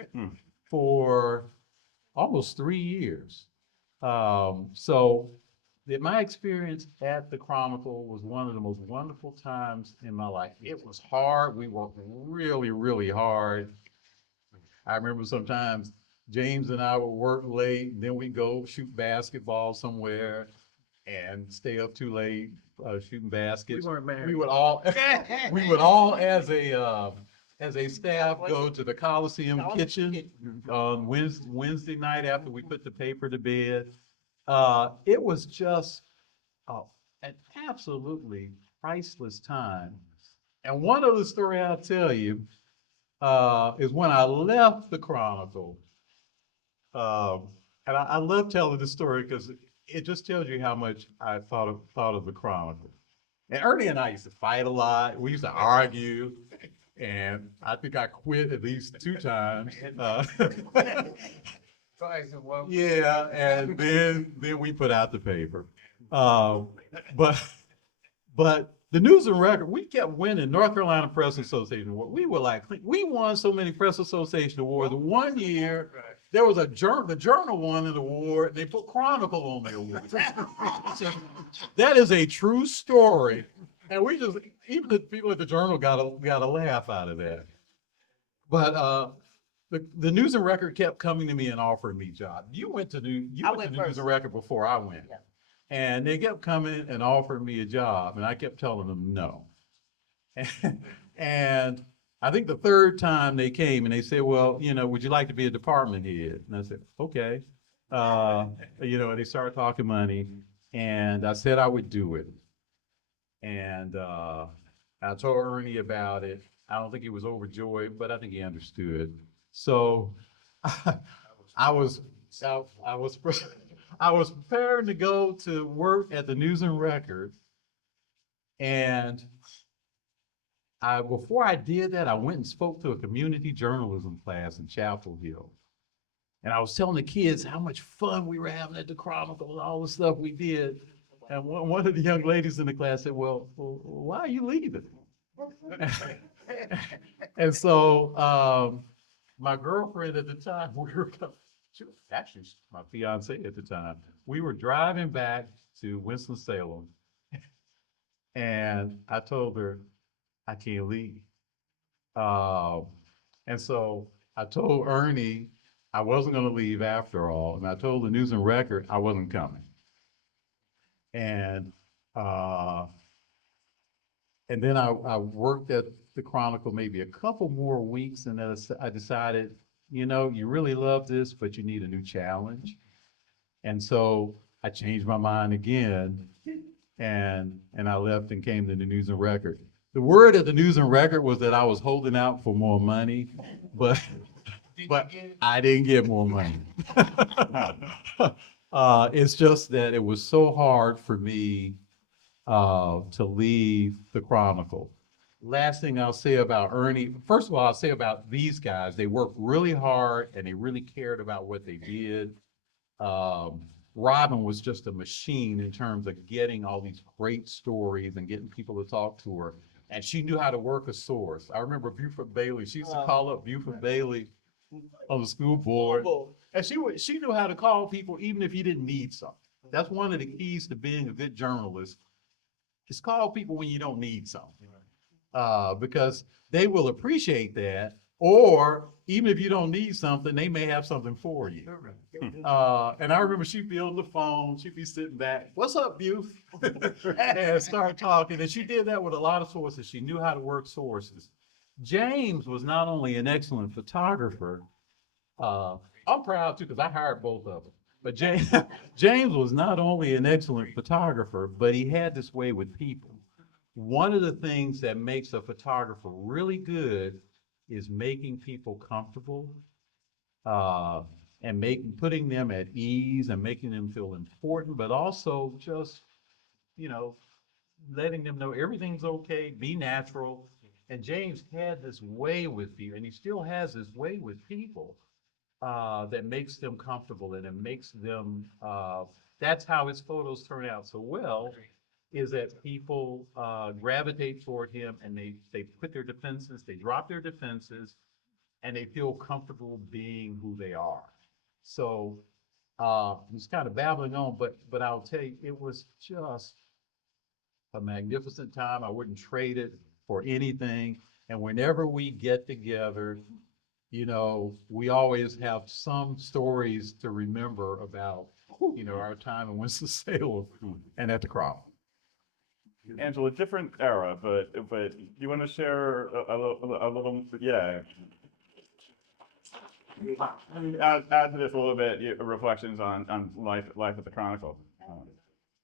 for almost 3 years. My experience at the Chronicle was one of the most wonderful times in my life. It was hard. We worked really, really hard. I remember sometimes James and I would work late, then we'd go shoot basketball somewhere and stay up too late shooting baskets. We weren't married. We would all as a staff go to the Coliseum kitchen on Wednesday night after we put the paper to bed. It was just an absolutely priceless time. And one other story I'll tell you is when I left the Chronicle, and I love telling this story because it just tells you how much I thought of the Chronicle. And Ernie and I used to fight a lot. We used to argue, and I think I quit at least 2 times. Yeah, and then we put out the paper. But the News and Record, we kept winning North Carolina Press Association Award. We won so many Press Association Awards. One year, there was the Journal won an award. They put Chronicle on the award. That is a true story, and even the people at the Journal got a laugh out of that. But the News and Record kept coming to me and offering me jobs. You went to News and Record before I went. Yeah. And they kept coming and offering me a job, and I kept telling them no. And I think the 3rd time they came and they said, well, would you like to be a department head? And I said, okay. And they started talking money, and I said I would do it. And I told Ernie about it. I don't think he was overjoyed, but I think he understood. So I was preparing to go to work at the News and Record, and before I did that, I went and spoke to a community journalism class in Chapel Hill. And I was telling the kids how much fun we were having at the Chronicle and all the stuff we did. And one of the young ladies in the class said, well, why are you leaving? And so my girlfriend at the time, she was actually my fiance at the time. We were driving back to Winston-Salem, and I told her, I can't leave. And so I told Ernie I wasn't going to leave after all, and I told the News and Record I wasn't coming. And then I worked at the Chronicle maybe a couple more weeks, and then I decided, you know, you really love this, but you need a new challenge. And so I changed my mind again, and I left and came to the News and Record. The word at the News and Record was that I was holding out for more money, but I didn't get more money. It's just that it was so hard for me to leave the Chronicle. Last thing I'll say about Ernie, first of all, I'll say about these guys, they worked really hard and they really cared about what they did. Robin was just a machine in terms of getting all these great stories and getting people to talk to her. And she knew how to work a source. I remember Buford Bailey. She used to call up Buford Bailey on the school board. And she knew how to call people even if you didn't need something. That's one of the keys to being a good journalist. Is call people when you don't need something. Because they will appreciate that. Or even if you don't need something, they may have something for you. And I remember she'd be on the phone, she'd be sitting back, what's up, Buf? And start talking. And she did that with a lot of sources. She knew how to work sources. James was not only an excellent photographer, I'm proud too, because I hired both of them. But James was not only an excellent photographer, but he had this way with people. One of the things that makes a photographer really good is making people comfortable, and putting them at ease and making them feel important, but also just, you know, letting them know everything's okay, be natural. And James had this way with people, and he still has this way with people that makes them comfortable, and it makes them, that's how his photos turn out so well, is that people gravitate toward him, and they put their defenses, they drop their defenses, and they feel comfortable being who they are. So he's kind of babbling on, but I'll tell you, it was just a magnificent time. I wouldn't trade it for anything. And whenever we get together, you know, we always have some stories to remember about, you know, our time in Winston-Salem and at the Chronicle. Angela, different era, but you want to share a little, yeah. Add to this a little bit, reflections on life at the Chronicle.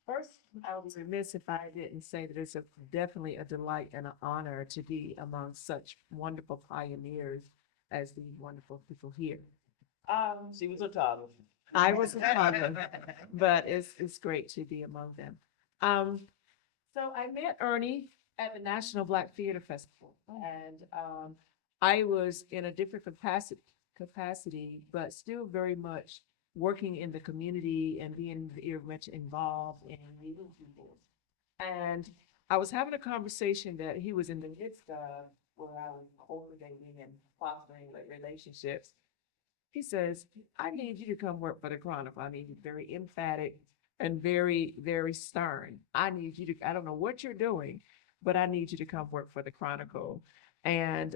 First, I was remiss if I didn't say that it's definitely a delight and an honor to be among such wonderful pioneers as these wonderful people here. She was a toddler. I was a toddler, but it's great to be among them. So I met Ernie at the National Black Theater Festival, and I was in a different capacity, but still very much working in the community and being very much involved in meeting people. And I was having a conversation that he was in the midst of, where I was cultivating and fostering relationships. He says, I need you to come work for the Chronicle. I mean, very emphatic and very, very stern. I need you to, I don't know what you're doing, but I need you to come work for the Chronicle. And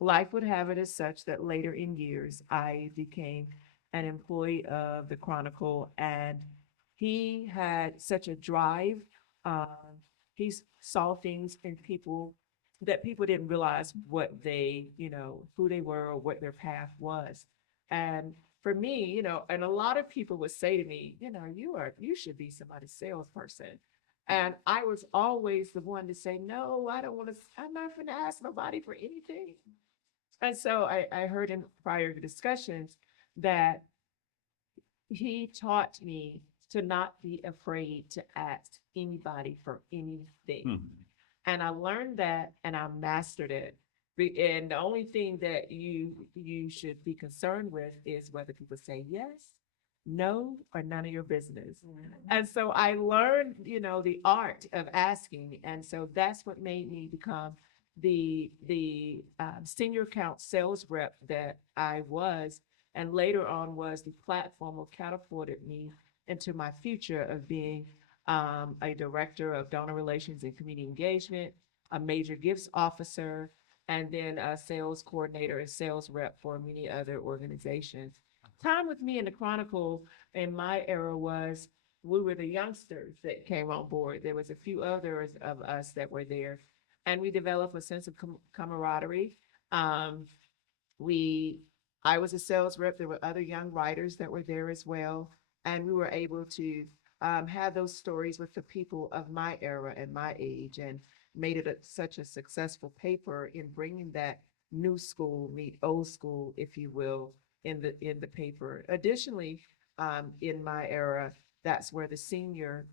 life would have it as such that later in years, I became an employee of the Chronicle, and he had such a drive. He saw things in people that people didn't realize what they, you know, who they were or what their path was. And for me, you know, and a lot of people would say to me, you know, you should be somebody's salesperson. And I was always the one to say, no, I don't want to, I'm not going to ask nobody for anything. And so I heard in prior discussions that he taught me to not be afraid to ask anybody for anything. And I learned that and I mastered it. And the only thing that you should be concerned with is whether people say yes, no, or none of your business. And so I learned, the art of asking. And so that's what made me become the senior account sales rep that I was, and later on was the platform that catapulted me into my future of being a director of donor relations and community engagement, a major gifts officer, and then a sales coordinator and sales rep for many other organizations. Time with me in the Chronicle in my era was we were the youngsters that came on board. There was a few others of us that were there, and we developed a sense of camaraderie. Um, we, I was a sales rep. There were other young writers that were there as well, and we were able to have those stories with the people of my era and my age, and made it such a successful paper in bringing that new school meet old school, if you will, in the paper. Additionally, in my era, that's where the senior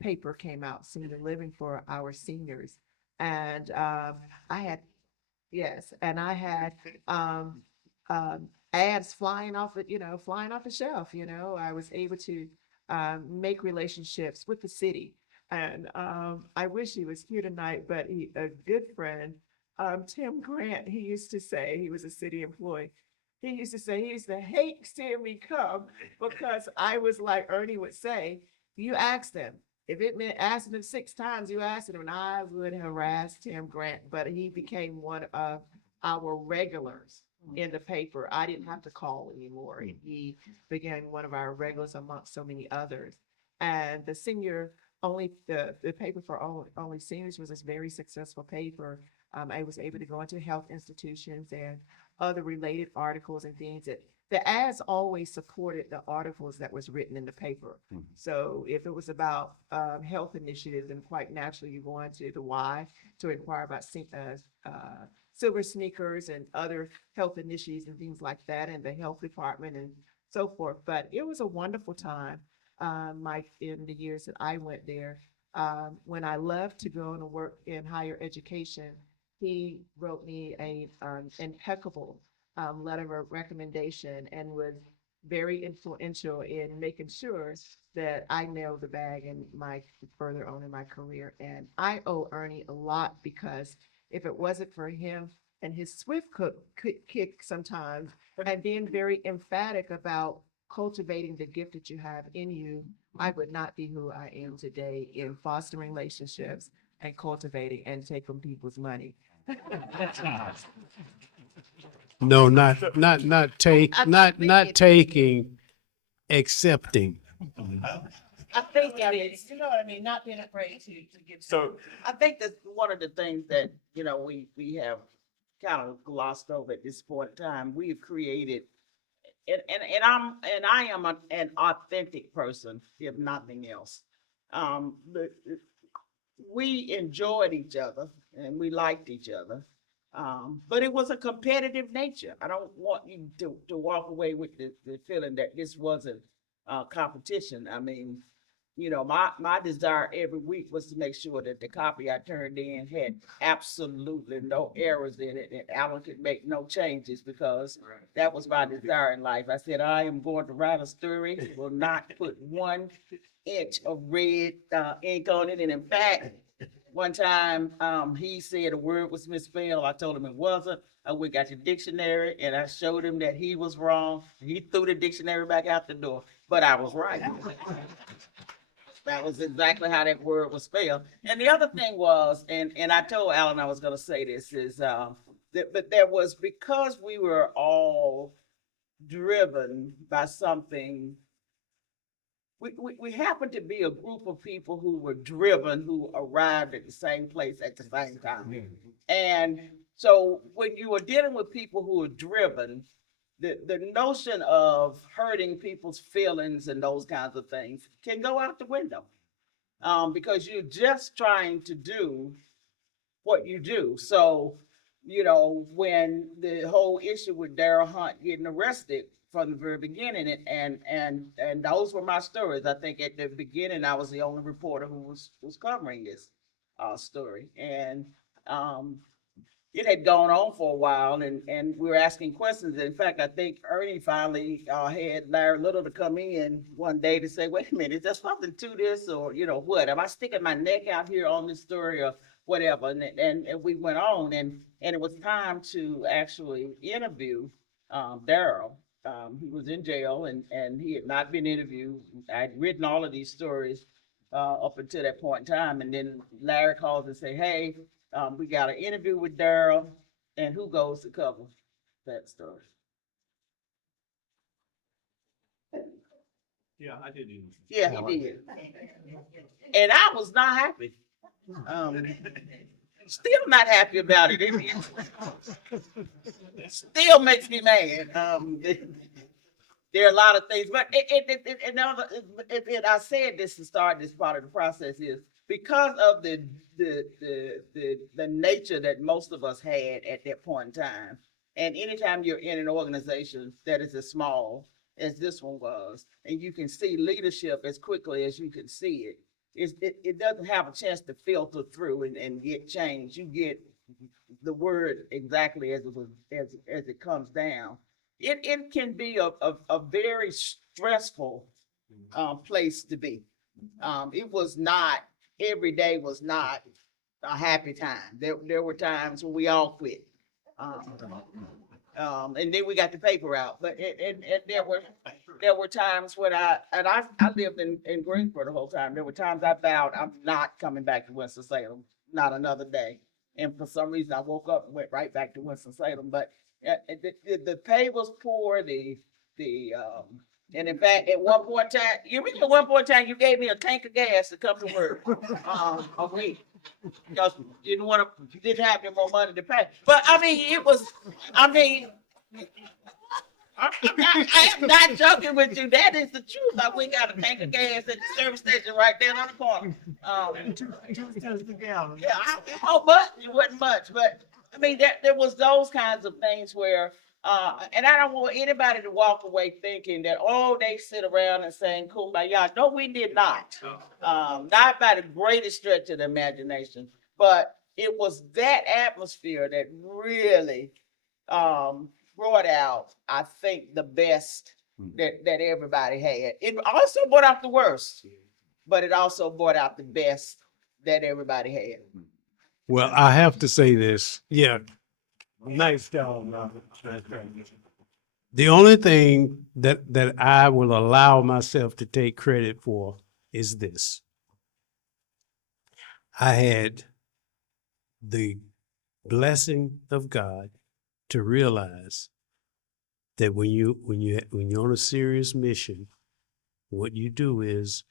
paper came out, Senior Living for our seniors, and I had yes, and I had ads flying off the shelf. I was able to make relationships with the city, and I wish he was here tonight, but a good friend, Tim Grant, he used to say he was a city employee. He used to say he used to hate seeing me come because I was like Ernie would say, you asked them. If it meant asking him 6 times, you asked him, and I would harass Tim Grant, but he became one of our regulars in the paper. I didn't have to call anymore. And he became one of our regulars amongst so many others. And the paper for only seniors was this very successful paper. I was able to go into health institutions and other related articles and things that the ads always supported the articles that was written in the paper. So if it was about health initiatives, then quite naturally you go into the Y to inquire about silver sneakers and other health initiatives and things like that, and the health department and so forth. But it was a wonderful time, Mike, in the years that I went there. When I left to go and work in higher education, he wrote me a impeccable letter of recommendation and was very influential in making sure that I nailed the bag in my further on in my career. And I owe Ernie a lot because if it wasn't for him and his swift kick sometimes and being very emphatic about cultivating the gift that you have in you, I would not be who I am today in fostering relationships and cultivating and taking people's money. No, not taking, accepting. I think that is, you know what I mean, not being afraid to give. So, I think that's one of the things that, we have kind of glossed over at this point in time. We've created, and I am an authentic person, if nothing else. We enjoyed each other and we liked each other. But it was a competitive nature. I don't want you to walk away with the feeling that this wasn't competition. I mean, my desire every week was to make sure that the copy I turned in had absolutely no errors in it, and Alan could make no changes, because that was my desire in life. I said, I am going to write a story, will not put 1 inch of red ink on it. And in fact, one time he said a word was misspelled. I told him it wasn't. I went got the dictionary and I showed him that he was wrong. He threw the dictionary back out the door, but I was right. That was exactly how that word was spelled. And the other thing was, and I told Alan I was going to say this, is but there was, because we were all driven by something. We happened to be a group of people who were driven, who arrived at the same place at the same time. And so when you are dealing with people who are driven, the notion of hurting people's feelings and those kinds of things can go out the window, because you're just trying to do what you do. So, when the whole issue with Daryl Hunt getting arrested from the very beginning, and those were my stories. I think at the beginning I was the only reporter who was covering this. story. And, it had gone on for a while and we were asking questions. In fact, I think Ernie finally, had Larry Little to come in one day to say, wait a minute, is there something to this or, what? Am I sticking my neck out here on this story or whatever? And we went on and it was time to actually interview, Daryl. He was in jail and he had not been interviewed. I'd written all of these stories, up until that point in time. And then Larry calls and say, hey, we got an interview with Daryl, and who goes to cover that story? Yeah, I did. Yeah, he did. And I was not happy. Still not happy about it. It still makes me mad. There are a lot of things, but I said this to start this part of the process is because of the nature that most of us had at that point in time. And anytime you're in an organization that is as small as this one was, and you can see leadership as quickly as you can see it doesn't have a chance to filter through and get changed. You get the word exactly as it comes down. It can be a very stressful place to be. It was not, every day was not a happy time. There were times when we all quit. And then we got the paper out, but there were times when I lived in Greensboro the whole time. There were times I vowed I'm not coming back to Winston-Salem, not another day. And for some reason I woke up and went right back to Winston-Salem, but the pay was poor, and in fact, at one point in time, you remember at one point in time, you gave me a tank of gas to come to work, a week. Because you didn't have any more money to pay. But I mean, I am not joking with you. That is the truth. We got a tank of gas at the service station right there on the corner. Yeah, how much? It wasn't much, but I mean, there was those kinds of things where, and I don't want anybody to walk away thinking that, oh, they sit around and saying kumbaya. No, we did not. Not by the greatest stretch of the imagination, but it was that atmosphere that really brought out, I think, the best that everybody had. It also brought out the worst, but it also brought out the best that everybody had. Well, I have to say this. Yeah. Nice job. The only thing that I will allow myself to take credit for is this. I had the blessing of God to realize that when you're on a serious mission, what you do is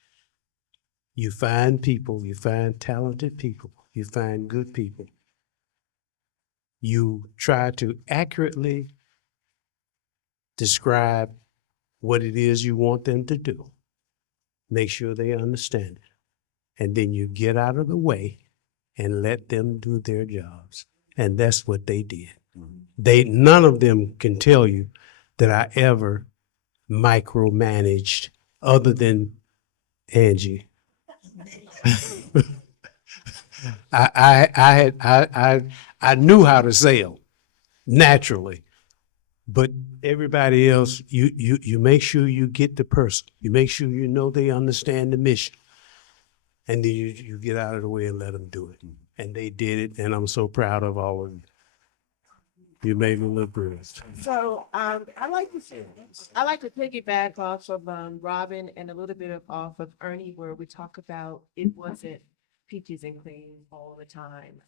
you find people, you find talented people, you find good people. You try to accurately describe what it is you want them to do. Make sure they understand it. And then you get out of the way and let them do their jobs. And that's what they did. None of them can tell you that I ever micromanaged other than Angie. I knew how to sail naturally, but everybody else, you make sure you get the person. You make sure you know they understand the mission, and then you get out of the way and let them do it. And they did it, and I'm so proud of all of you. You made me look bruised. So I like to piggyback off of Robin and a little bit off of Ernie, where we talk about it wasn't peaches and cream all the time.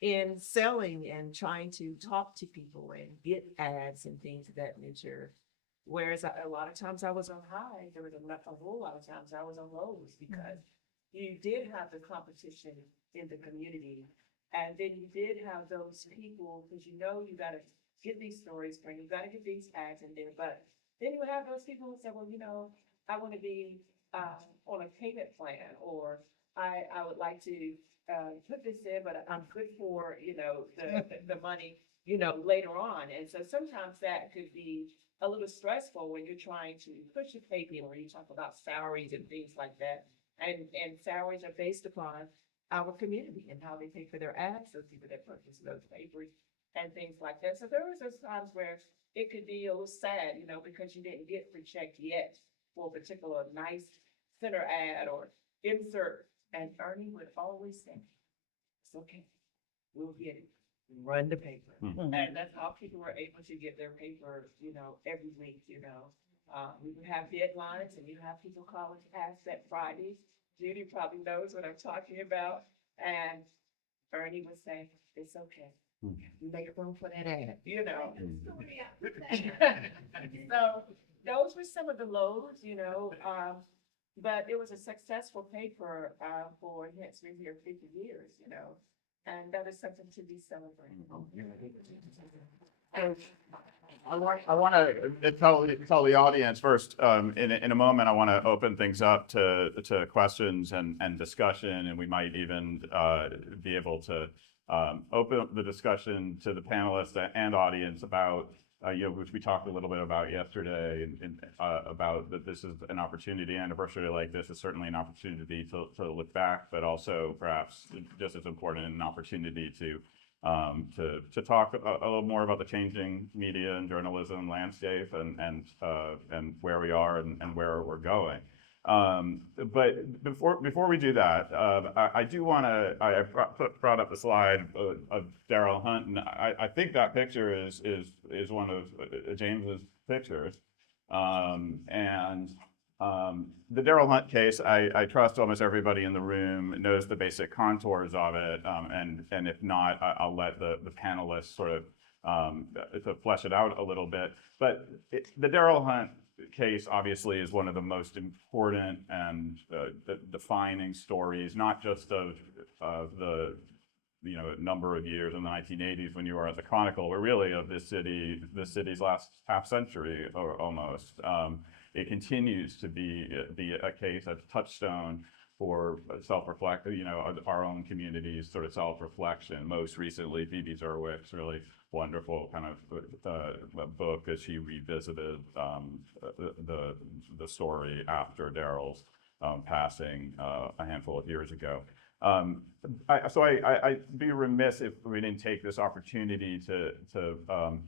In selling and trying to talk to people and get ads and things of that nature. Whereas a lot of times I was on high, there was a whole lot of times I was on lows because you did have the competition in the community. And then you did have those people, because you gotta get these stories for you gotta get these ads in there. But then you have those people who say, well, I want to be on a payment plan, or I would like to put this in, but I'm good for, the money, later on. And so sometimes that could be a little stressful when you're trying to push a pay people, or you talk about salaries and things like that. And salaries are based upon our community and how they pay for their ads, those people that purchase those papers and things like that. So there was those times where it could be a little sad, you know, because you didn't get free check yet for a particular nice center ad or insert. And Ernie would always say, it's okay, we'll get it. Run the paper. And that's how people were able to get their paper, you know, every week, you know. We would have deadlines and you have people calling to ask that Fridays. Judy probably knows what I'm talking about. And Ernie would say, it's okay. Make room for that ad, you know. So those were some of the lows, you know, but it was a successful paper for yes, we're here 50 years, you know, and that is something to be celebrated. I want to tell the audience first, in a moment, I want to open things up to questions and discussion, and we might even be able to open up the discussion to the panelists and audience about, you know, which we talked a little bit about yesterday, and about that this is an opportunity. An anniversary like this is certainly an opportunity to look back, but also perhaps just as important, an opportunity to talk a little more about the changing media and journalism landscape and where we are and where we're going. But before we do that, I do want to, I brought up the slide of Daryl Hunt, and I think that picture is one of James's pictures. The Daryl Hunt case, I trust almost everybody in the room knows the basic contours of it, and if not, I'll let the panelists sort of to flesh it out a little bit. But the Daryl Hunt case obviously is one of the most important and defining stories, not just of the number of years in the 1980s when you were at the Chronicle, but really of this city's last half century or almost. It continues to be a case, a touchstone for self-reflect, our own community's sort of self-reflection. Most recently, Phoebe Zerwick's really wonderful kind of book as she revisited the story after Daryl's passing a handful of years ago. So I'd be remiss if we didn't take this opportunity to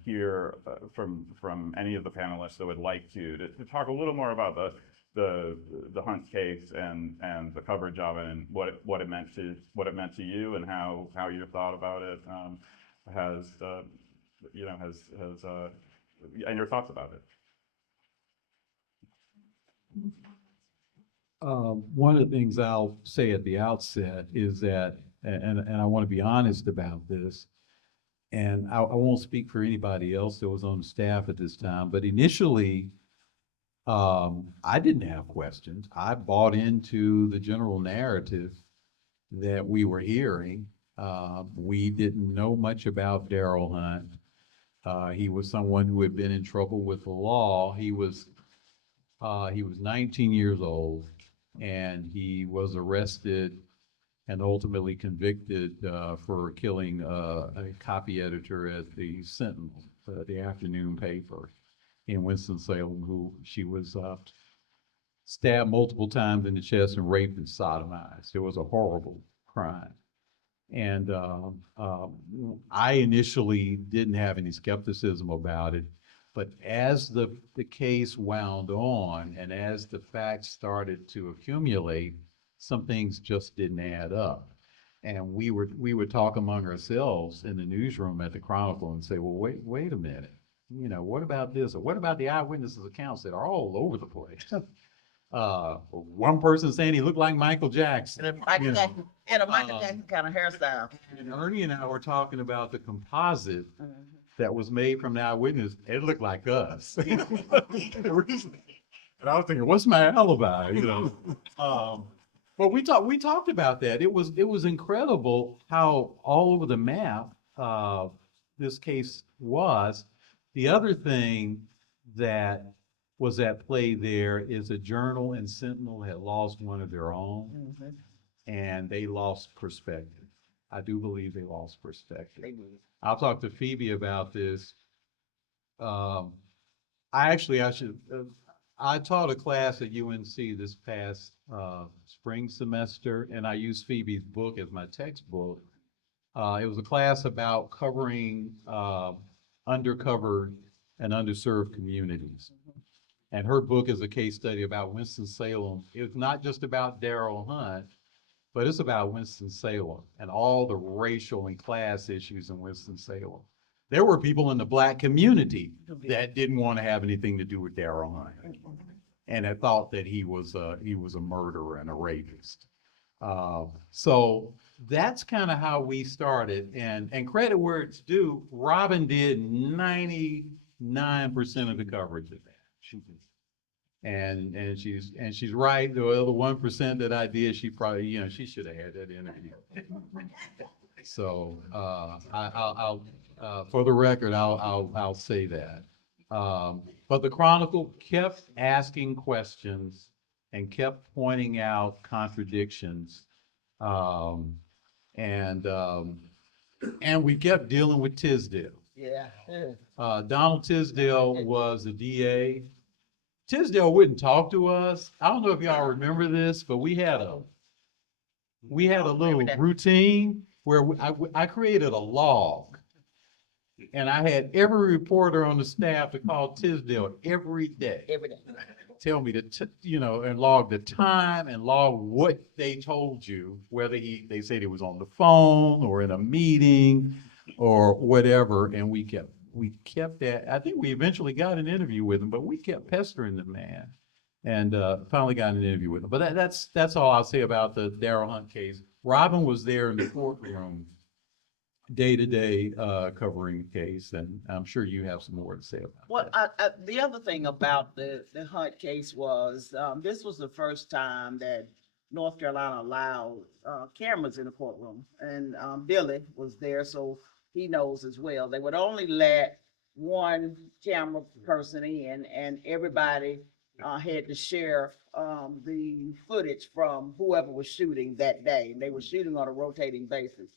hear from any of the panelists that would like to talk a little more about the Hunt case and the coverage of it, and what it meant to you, and how you thought about it, and your thoughts about it. One of the things I'll say at the outset is that, and I want to be honest about this, and I won't speak for anybody else that was on the staff at this time, but initially, I didn't have questions. I bought into the general narrative that we were hearing. We didn't know much about Daryl Hunt. He was someone who had been in trouble with the law. He was 19 years old, and he was arrested and ultimately convicted for killing a copy editor at the Sentinel, the afternoon paper in Winston-Salem, who she was stabbed multiple times in the chest and raped and sodomized. It was a horrible crime. And I initially didn't have any skepticism about it. But as the case wound on and as the facts started to accumulate, some things just didn't add up. And we would talk among ourselves in the newsroom at the Chronicle and say, well, wait a minute. What about this? Or what about the eyewitnesses' accounts that are all over the place? One person saying he looked like Michael Jackson. And a Michael Jackson kind of hairstyle. And Ernie and I were talking about the composite that was made from the eyewitness. It looked like us. And I was thinking, what's my alibi? But we talked about that. It was incredible how all over the map this case was. The other thing that was at play there is a Journal and Sentinel had lost one of their own, and they lost perspective. I do believe they lost perspective. I'll talk to Phoebe about this. I I taught a class at UNC this past spring semester, and I used Phoebe's book as my textbook. It was a class about covering undercovered and underserved communities. And her book is a case study about Winston-Salem. It's not just about Darrell Hunt, but it's about Winston-Salem and all the racial and class issues in Winston-Salem. There were people in the Black community that didn't want to have anything to do with Darrell Hunt, and that thought that he was a murderer and a rapist. So that's kind of how we started, and credit where it's due. Robin did 99% of the coverage of that. And she's right. The other 1% that I did, she probably, she should have had that interview. So I'll for the record, I'll say that. But the Chronicle kept asking questions and kept pointing out contradictions, and we kept dealing with Tisdale. Yeah. Donald Tisdale was the DA. Tisdale wouldn't talk to us. I don't know if y'all remember this, but we had a little routine where I created a log, and I had every reporter on the staff to call Tisdale every day. Every day. Tell me and log the time and log what they told you, whether they said he was on the phone or in a meeting or whatever, and we kept that. I think we eventually got an interview with him, but we kept pestering the man, and finally got an interview with him. But that's all I'll say about the Darrell Hunt case. Robin was there in the courtroom day to day covering the case, and I'm sure you have some more to say about Well, that. the other thing about the Hunt case was, this was the first time that North Carolina allowed cameras in the courtroom, and Billy was there, so he knows as well. They would only let one camera person in, and everybody had to share the footage from whoever was shooting that day. And they were shooting on a rotating basis.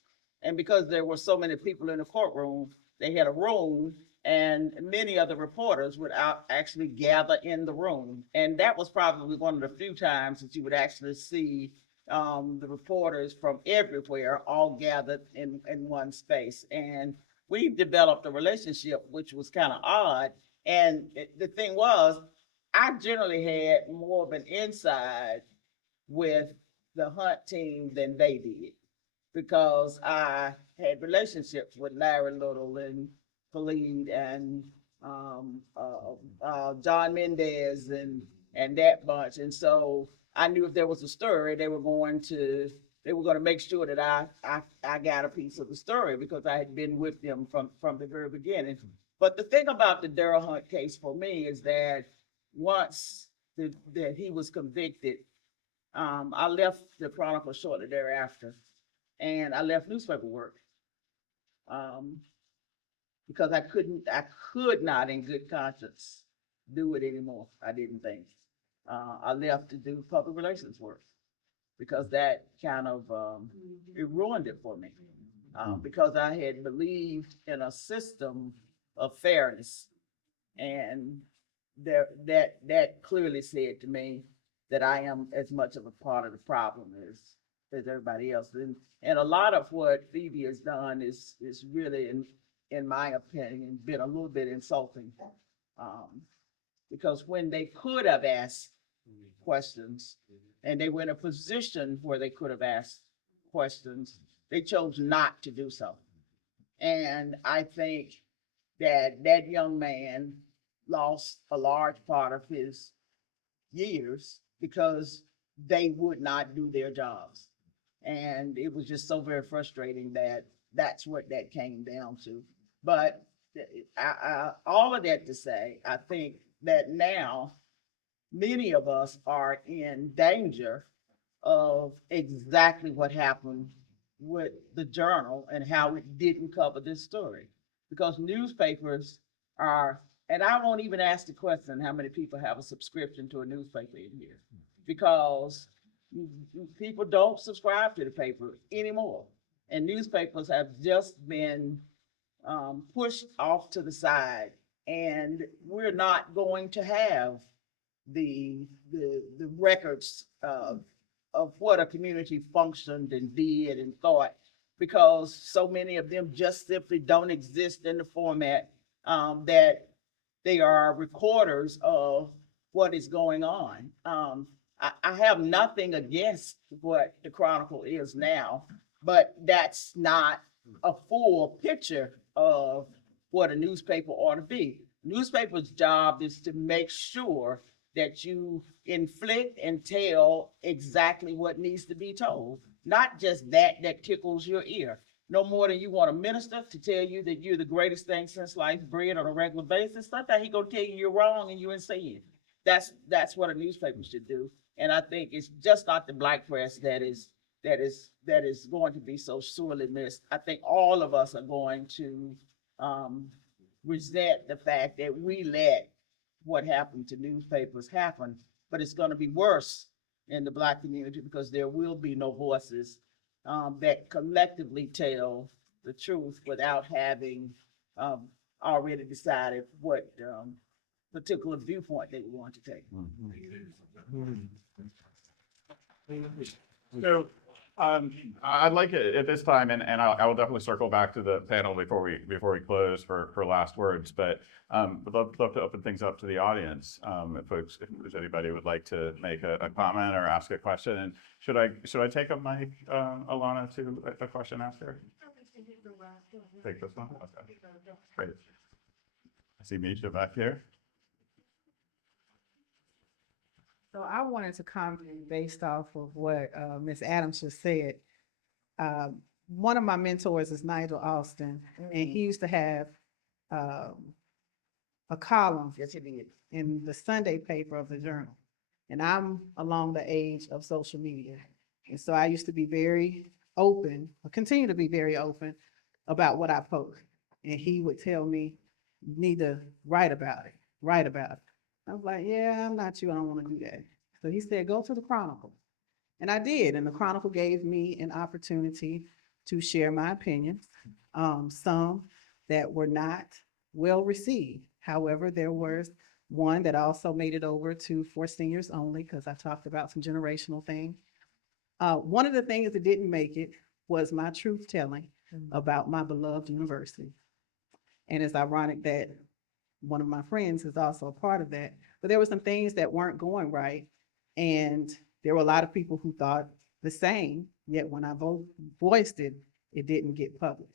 And because there were so many people in the courtroom, they had a room, and many of the reporters would actually gather in the room. And that was probably one of the few times that you would actually see the reporters from everywhere all gathered in one space. And we developed a relationship, which was kind of odd. And the thing was, I generally had more of an inside with the Hunt team than they did, because I had relationships with Larry Little and Khalid and John Mendez and that bunch. And so I knew if there was a story, they were going to make sure that I got a piece of the story, because I had been with them from the very beginning. But the thing about the Darrell Hunt case for me is that once that he was convicted, I left the Chronicle shortly thereafter, and I left newspaper work because I could not in good conscience do it anymore. I didn't think. I left to do public relations work because that kind of it ruined it for me, because I had believed in a system of fairness, and that clearly said to me that I am as much of a part of the problem as everybody else. And a lot of what Phoebe has done is really, in my opinion, been a little bit insulting, because when they could have asked questions and they were in a position where they could have asked questions, they chose not to do so. And I think that young man lost a large part of his years because they would not do their jobs. And it was just so very frustrating that that's what that came down to. But all of that to say, I think that now many of us are in danger of exactly what happened with the Journal and how it didn't cover this story. Because newspapers are, and I won't even ask the question how many people have a subscription to a newspaper in here, because people don't subscribe to the paper anymore. And newspapers have just been pushed off to the side, and we're not going to have the records of what a community functioned and did and thought, because so many of them just simply don't exist in the format that they are recorders of what is going on. I have nothing against what the Chronicle is now, but that's not a full picture of what a newspaper ought to be. Newspaper's job is to make sure that you inflict and tell exactly what needs to be told, not just that tickles your ear. No more than you want a minister to tell you that you're the greatest thing since sliced bread on a regular basis. Sometimes he gonna tell you you're wrong and you're insane. That's what a newspaper should do. And I think it's just not the black press that is going to be so sorely missed. I think all of us are going to resent the fact that we let what happened to newspapers happen, but it's going to be worse in the black community because there will be no voices that collectively tell the truth without having already decided what particular viewpoint they want to take. So, I'd like it at this time, and I will definitely circle back to the panel before we close for last words. But would love to open things up to the audience. If there's anybody who would like to make a comment or ask a question, and should I take a mic, Alana, to a question after? Take this one. Okay. Great. I see Misha back here. So I wanted to comment based off of what Ms. Adams just said. One of my mentors is Nigel Austin, and he used to have a column Yes, he did. in the Sunday paper of the Journal. And I'm along the age of social media. And so I used to be very open, or continue to be very open about what I post. And he would tell me, you need to write about it, write about it. I was like, yeah, I'm not you, I don't want to do that. So he said, go to the Chronicle. And I did, and the Chronicle gave me an opportunity to share my opinions, some that were not well received. However, there was one that also made it over to for seniors only, because I talked about some generational things. One of the things that didn't make it was my truth telling about my beloved university. And it's ironic that one of my friends is also a part of that. But there were some things that weren't going right. And there were a lot of people who thought the same, yet when I voiced it, it didn't get published.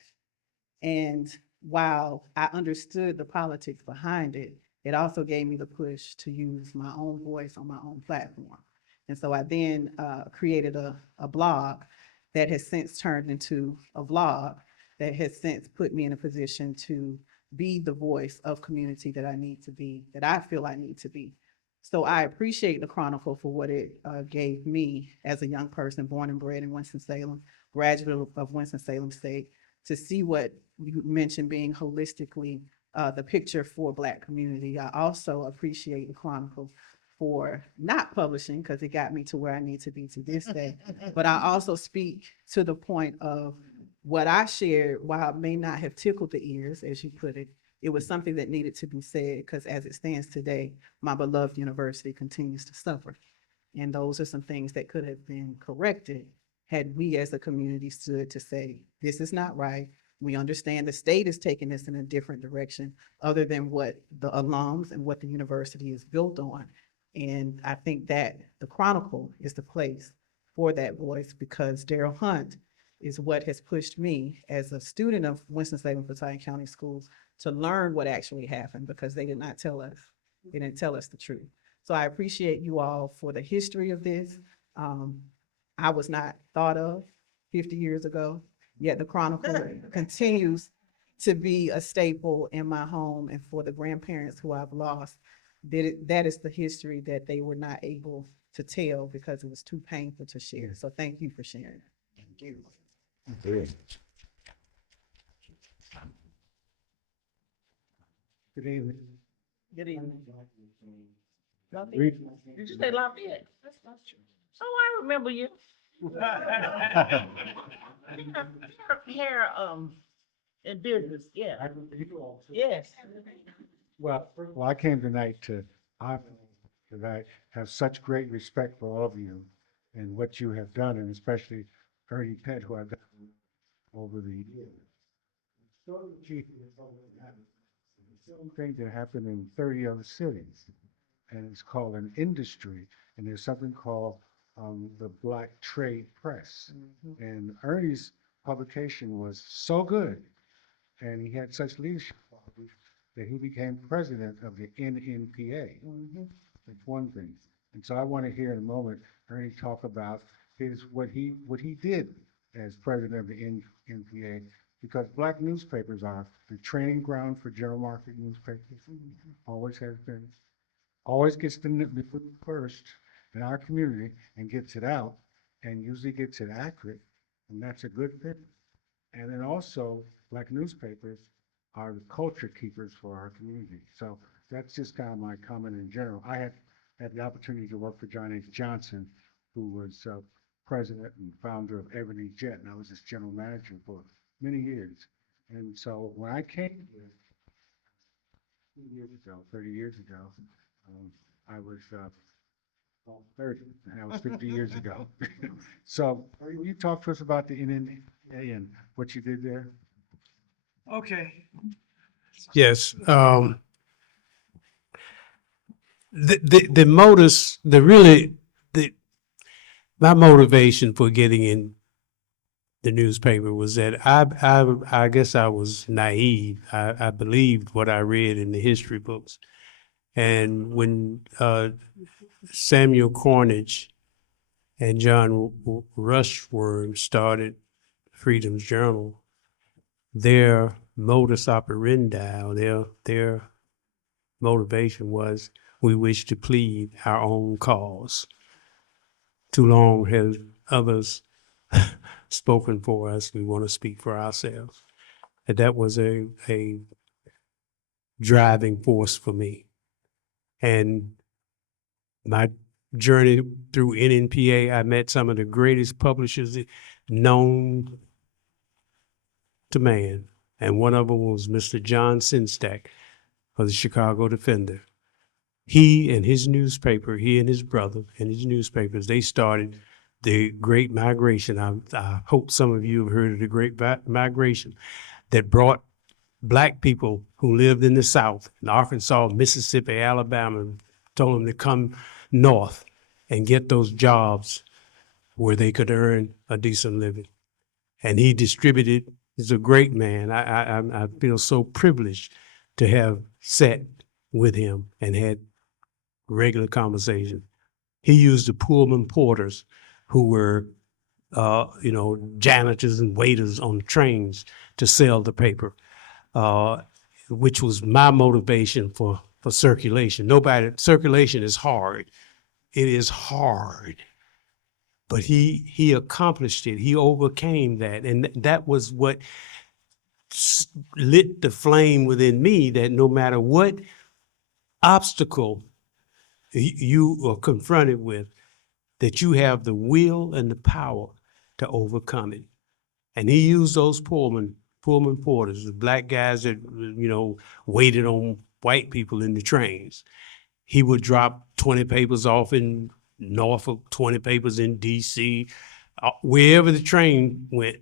And while I understood the politics behind it, it also gave me the push to use my own voice on my own platform. And so I then created a blog that has since turned into a vlog that has since put me in a position to be the voice of community that I need to be, that I feel I need to be. So I appreciate the Chronicle for what it gave me as a young person born and bred in Winston-Salem, graduate of Winston-Salem State, to see what you mentioned being holistically the picture for Black community. I also appreciate the Chronicle for not publishing, because it got me to where I need to be to this day. But I also speak to the point of what I shared, while it may not have tickled the ears, as you put it, it was something that needed to be said, because as it stands today, my beloved university continues to suffer. And those are some things that could have been corrected had we as a community stood to say, this is not right. We understand the state is taking this in a different direction other than what the alums and what the university is built on. And I think that the Chronicle is the place for that voice, because Daryl Hunt is what has pushed me as a student of Winston-Salem County Schools to learn what actually happened, because they did not tell us. They didn't tell us the truth. So I appreciate you all for the history of this. I was not thought of 50 years ago, yet the Chronicle continues to be a staple in my home, and for the grandparents who I've lost, that is the history that they were not able to tell because it was too painful to share. So thank you for sharing. Thank you. Good evening. Good evening. Read. Did you say Lafayette? Oh, I remember you. Hair, in business, yeah. Yes. Well, I came tonight to that I have such great respect for all of you and what you have done, and especially Ernie Pett, who I've done over the years. Sort of chief is the same thing that happened in 30 other cities, and it's called an industry, and there's something called the Black Trade Press. And Ernie's publication was so good, and he had such leadership qualities that he became president of the NNPA. That's one thing. And so I want to hear in a moment Ernie talk about what he did as president of the NNPA, because Black newspapers are the training ground for general market newspapers. Always has been. Always gets the news first in our community and gets it out, and usually gets it accurate, and that's a good thing. And then also, Black newspapers are the culture keepers for our community. So that's just kind of my comment in general. I had the opportunity to work for John H. Johnson, who was president and founder of Ebony Jet, and I was his general manager for many years. And so when I came here 30 years ago, I was 30, and that was 50 years ago. So will you talk to us about the NNA and what you did there? Okay. Yes. My motivation for getting in the newspaper was that I guess I was naive. I believed what I read in the history books. And when Samuel Cornage and John Rushworm started Freedom's Journal, their modus operandi, their motivation was, we wish to plead our own cause. Too long has others spoken for us. We want to speak for ourselves. And that was a driving force for me. And my journey through NNPA, I met some of the greatest publishers known to man. And one of them was Mr. John Sinstack of the Chicago Defender. He and his newspaper, he and his brother and his newspapers, they started the Great Migration. I hope some of you have heard of the Great Migration that brought Black people who lived in the South, in Arkansas, Mississippi, Alabama, told them to come north and get those jobs where they could earn a decent living. And he distributed, he's a great man. I feel so privileged to have sat with him and had regular conversation. He used the Pullman porters who were, janitors and waiters on the trains to sell the paper, which was my motivation for circulation. Circulation is hard. It is hard. But he accomplished it. He overcame that. And that was what lit the flame within me, that no matter what obstacle you are confronted with, that you have the will and the power to overcome it. And he used those Pullman porters, the Black guys that, waited on white people in the trains. He would drop 20 papers off in Norfolk, 20 papers in DC. Wherever the train went,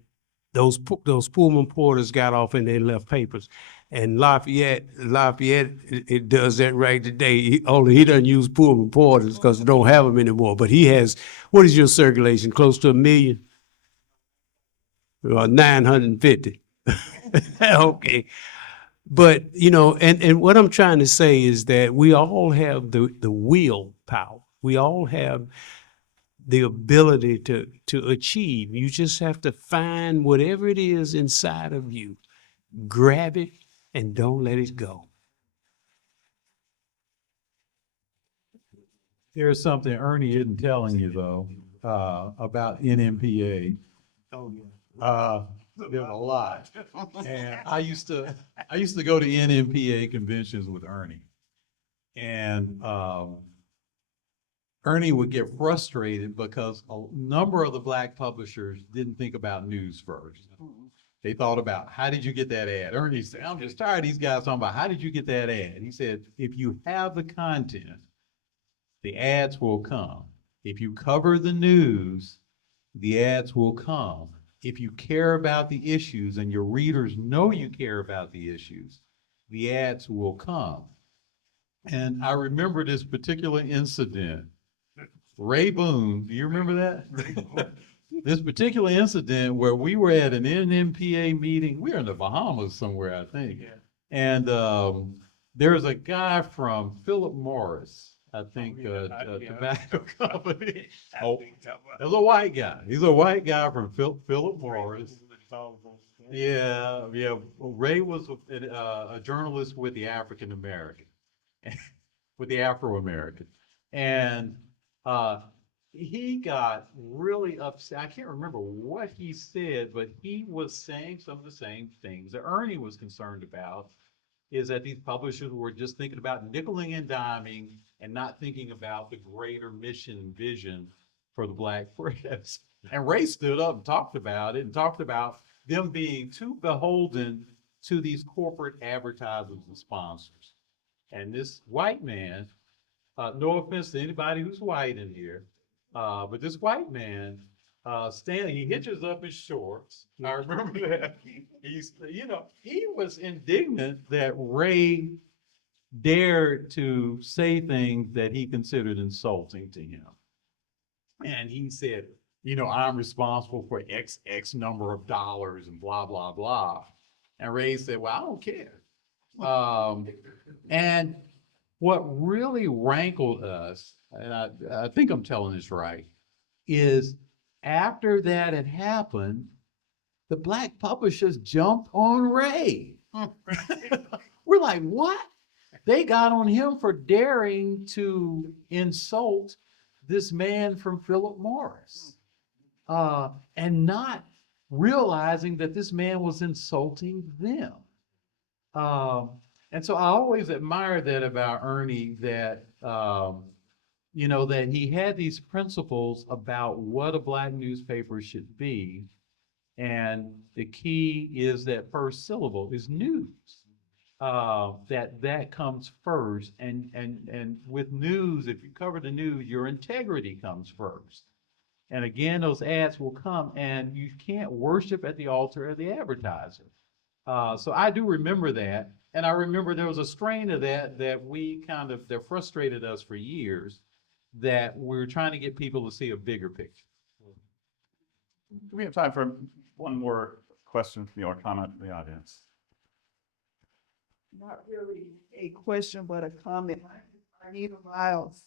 those Pullman porters got off and they left papers. And Lafayette, it does that right today. He doesn't use Pullman porters because they don't have them anymore. But he has, what is your circulation? Close to 1 million? 950. Okay. But, and what I'm trying to say is that we all have the willpower. We all have the ability to achieve. You just have to find whatever it is inside of you, grab it, and don't let it go. There's something Ernie isn't telling you though, about NMPA. Oh, yeah. There's a lot. And I used to go to NMPA conventions with Ernie. And Ernie would get frustrated because a number of the Black publishers didn't think about news first. They thought about, how did you get that ad? Ernie said, I'm just tired of these guys talking about, how did you get that ad? He said, if you have the content, the ads will come. If you cover the news, the ads will come. If you care about the issues and your readers know you care about the issues, the ads will come. And I remember this particular incident. Ray Boone, do you remember that? This particular incident where we were at an NMPA meeting, we were in the Bahamas somewhere, I think. And there was a guy from Philip Morris, I think, tobacco company. Oh, there's a white guy. He's a white guy from Philip Morris. Yeah, yeah. Ray was a journalist with the African American, with the Afro American, and he got really upset. I can't remember what he said, but he was saying some of the same things that Ernie was concerned about, is that these publishers were just thinking about nickeling and diming and not thinking about the greater mission and vision for the Black press. And Ray stood up and talked about it and talked about them being too beholden to these corporate advertisers and sponsors. And this white man, no offense to anybody who's white in here, but this white man, he hitches up his shorts. I remember that. He was indignant that Ray dared to say things that he considered insulting to him. And he said, I'm responsible for X number of dollars and blah, blah, blah. And Ray said, well, I don't care. And what really rankled us, and I think I'm telling this right, is after that had happened, the Black publishers jumped on Ray. We're like, what? They got on him for daring to insult this man from Philip Morris, and not realizing that this man was insulting them. And so I always admire that about Ernie, that that he had these principles about what a Black newspaper should be. And the key is that first syllable is news. That comes first. And with news, if you cover the news, your integrity comes first. And again, those ads will come, and you can't worship at the altar of the advertiser. So I do remember that. And I remember there was a strain of that that frustrated us for years, that we're trying to get people to see a bigger picture. Do we have time for one more question from or comment from the audience? Not really a question, but a comment. Anita Miles.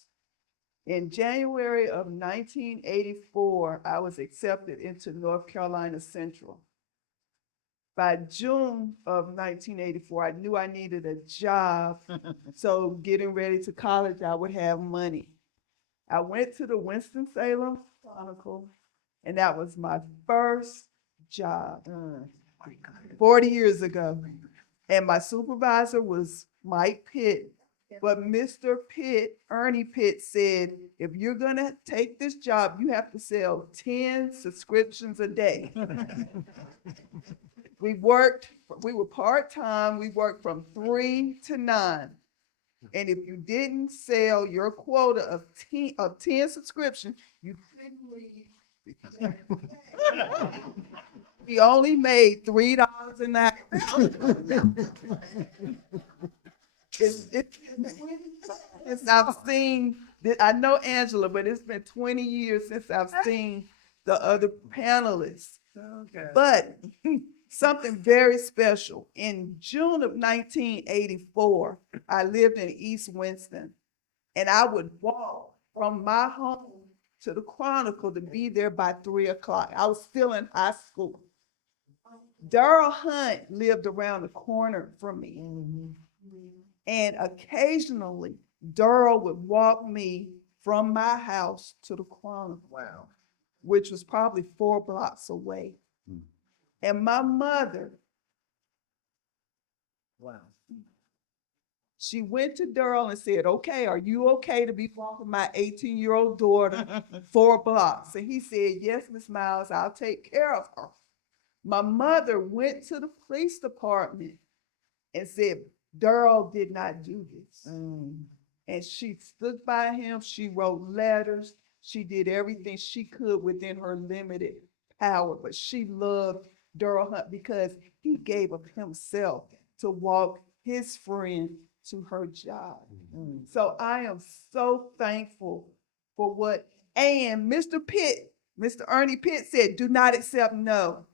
In January of 1984, I was accepted into North Carolina Central. By June of 1984, I knew I needed a job. So getting ready to college, I would have money. I went to the Winston-Salem Chronicle, and that was my first job 40 years ago. And my supervisor was Mike Pitt. But Mr. Pitt, Ernie Pitt, said, if you're gonna take this job, you have to sell 10 subscriptions a day. We were part-time, we worked from 3 to 9. And if you didn't sell your quota of 10 subscriptions, you couldn't leave. We only made $3 an hour. I've seen, I know Angela, but it's been 20 years since I've seen the other panelists. Okay. But something very special. In June of 1984, I lived in East Winston, and I would walk from my home to the Chronicle to be there by 3 o'clock. I was still in high school. Darryl Hunt lived around the corner from me. Mm-hmm. And occasionally, Darryl would walk me from my house to the Chronicle. Wow. Which was probably 4 blocks away. Mm. And my mother, wow, she went to Darryl and said, okay, are you okay to be walking my 18-year-old daughter 4 blocks? And he said, yes, Miss Miles, I'll take care of her. My mother went to the police department and said, Darryl did not do this. Mm. And she stood by him. She wrote letters. She did everything she could within her limited power. But she loved Darrell Hunt because he gave of himself to walk his friend to her job. So I am so thankful for what, and Mr. Pitt, Mr. Ernie Pitt said, do not accept no.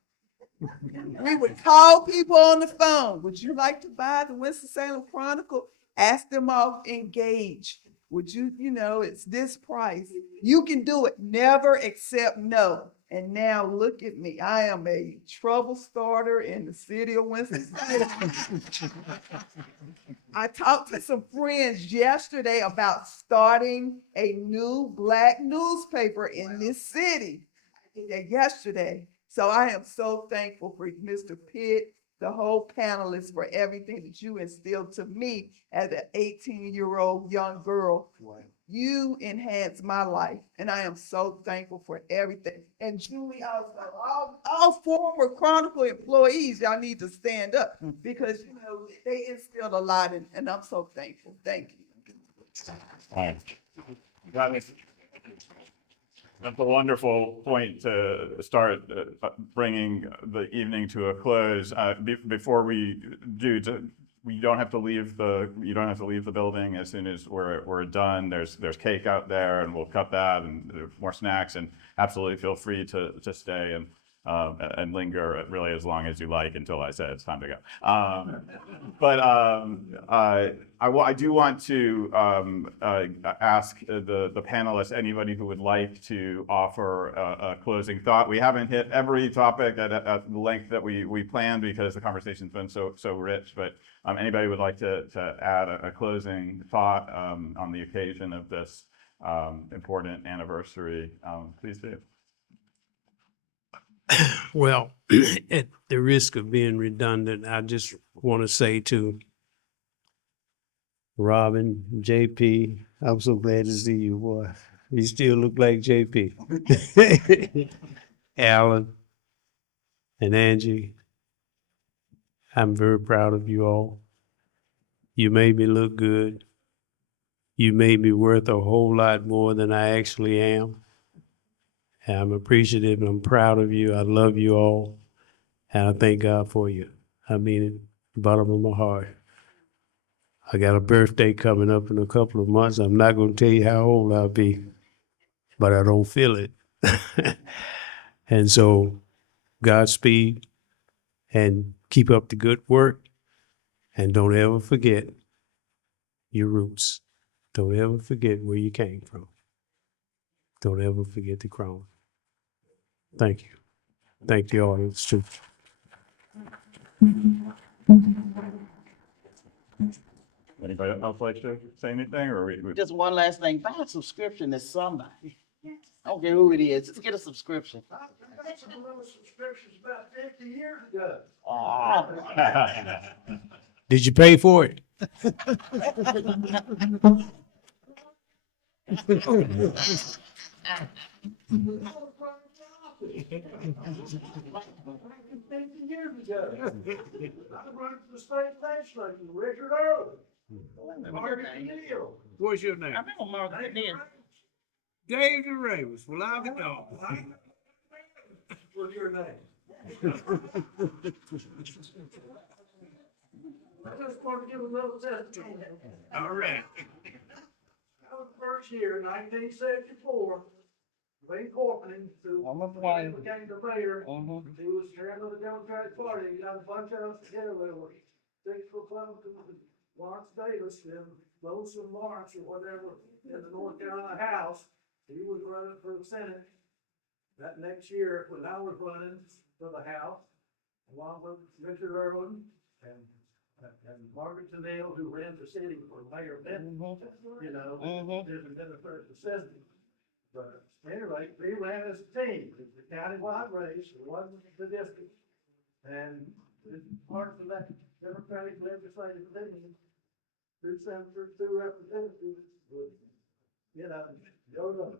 We would call people on the phone. Would you like to buy the Winston-Salem Chronicle? Ask them off, engage. Would you, it's this price. You can do it. Never accept no. And now look at me. I am a trouble starter in the city of Winston-Salem. I talked to some friends yesterday about starting a new Black newspaper in this city. I did that yesterday. So I am so thankful for Mr. Pitt, the whole panelists, for everything that you instilled to me as an 18-year-old young girl. Wow. You enhanced my life, and I am so thankful for everything. And Julie, also, all former Chronicle employees, y'all need to stand up because they instilled a lot, and I'm so thankful. Thank you. All right. That's a wonderful point to start bringing the evening to a close. Before we do, you don't have to leave the building as soon as we're done. There's cake out there, and we'll cut that, and there's more snacks. And absolutely feel free to stay and linger really as long as you like until I say it's time to go. But I do want to ask the panelists, anybody who would like to offer a closing thought. We haven't hit every topic at the length that we planned because the conversation's been so rich, but anybody would like to add a closing thought on the occasion of this important anniversary, please do. Well, at the risk of being redundant, I just want to say to Robin, JP, I'm so glad to see you, boy. You still look like JP. Alan and Angie, I'm very proud of you all. You made me look good. You made me worth a whole lot more than I actually am. And I'm appreciative and I'm proud of you. I love you all. And I thank God for you. I mean it, bottom of my heart. I got a birthday coming up in a couple of months. I'm not going to tell you how old I'll be, but I don't feel it. And so, Godspeed and keep up the good work. And don't ever forget your roots. Don't ever forget where you came from. Don't ever forget the crown. Thank you. Thank the audience too. Anybody else like to say anything, or we Just one last thing, buy a subscription to somebody. I don't care who it is, just get a subscription. I got some little subscriptions about 50 years ago. Did you pay for it? Years ago. I running for the state legislature, Richard Earl. Margaret Neal. What's your name? I remember Margaret Neal. Dave the Ravens. Well, I'll be gone. What's your name? I just want to give a little testimony. All right. I was first here in 1974. Wayne Corcoran, who I remember Wayne. became the mayor. Mhm. He was chairman of the Democratic Party. He got a bunch of us together. There were 6 Republicans, and Lawrence Davis, and Lonesome Lawrence, or whatever, in the North Carolina House. He was running for the Senate. That next year, when I was running for the House, along with Richard Irwin and Margaret Tennell, who ran the city for Mayor Benton, didn't benefit the system. But anyway, we ran as a team. It was a countywide race. It wasn't the district. And parts of that Democratic legislative team, 2 senators, 2 representatives would, go to,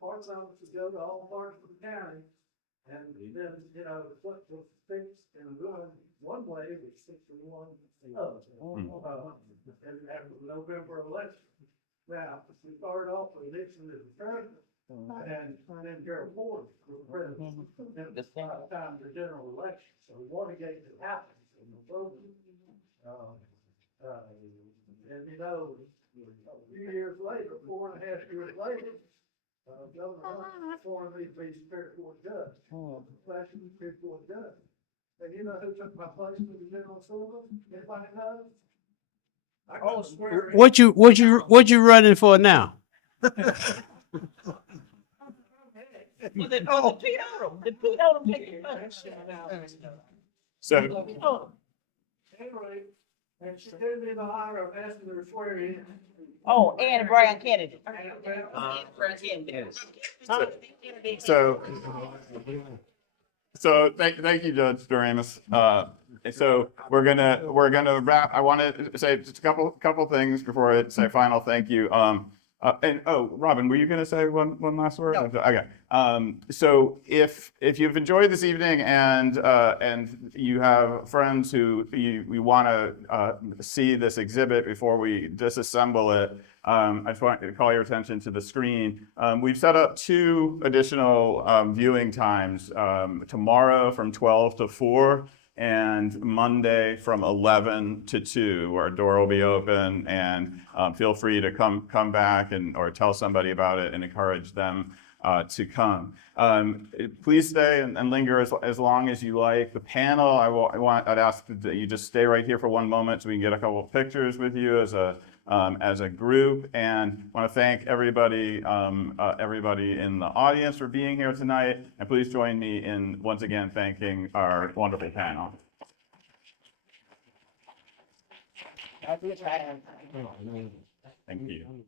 part of them would go to all parts of the county And then, you know, what was fixed and run one way was fixed in one other. And after the November election. Now, we started off with Nixon as the president, and then Gerald Ford was president. And it's by the time of the general election, so Watergate had happened, and the voting. And you know, a few years later, 4.5 years later, Governor Hunt formed me to be Superior Court judge. Flashing Superior Court judge. And you know who took my place with the general silver? Anybody know? I gotta swear. What you running for now? So, Anyway, and she did me the honor of asking her to swear in. Oh, and Brian Kennedy. so, thank you, Judge Doremus. So we're gonna wrap. I want to say just a couple things before I say final thank you. And Robin, were you gonna say one last word? No. Okay. So if you've enjoyed this evening and you have friends who you want to see this exhibit before we disassemble it, I just want to call your attention to the screen. We've set up 2 additional viewing times, tomorrow from 12 to 4 and Monday from 11 to 2. Our door will be open, and feel free to come back or tell somebody about it and encourage them to come. Please stay and linger as long as you like. The panel, I'd ask that you just stay right here for one moment so we can get a couple of pictures with you as a group, and want to thank everybody in the audience for being here tonight, and please join me in once again thanking our wonderful panel. Thank you.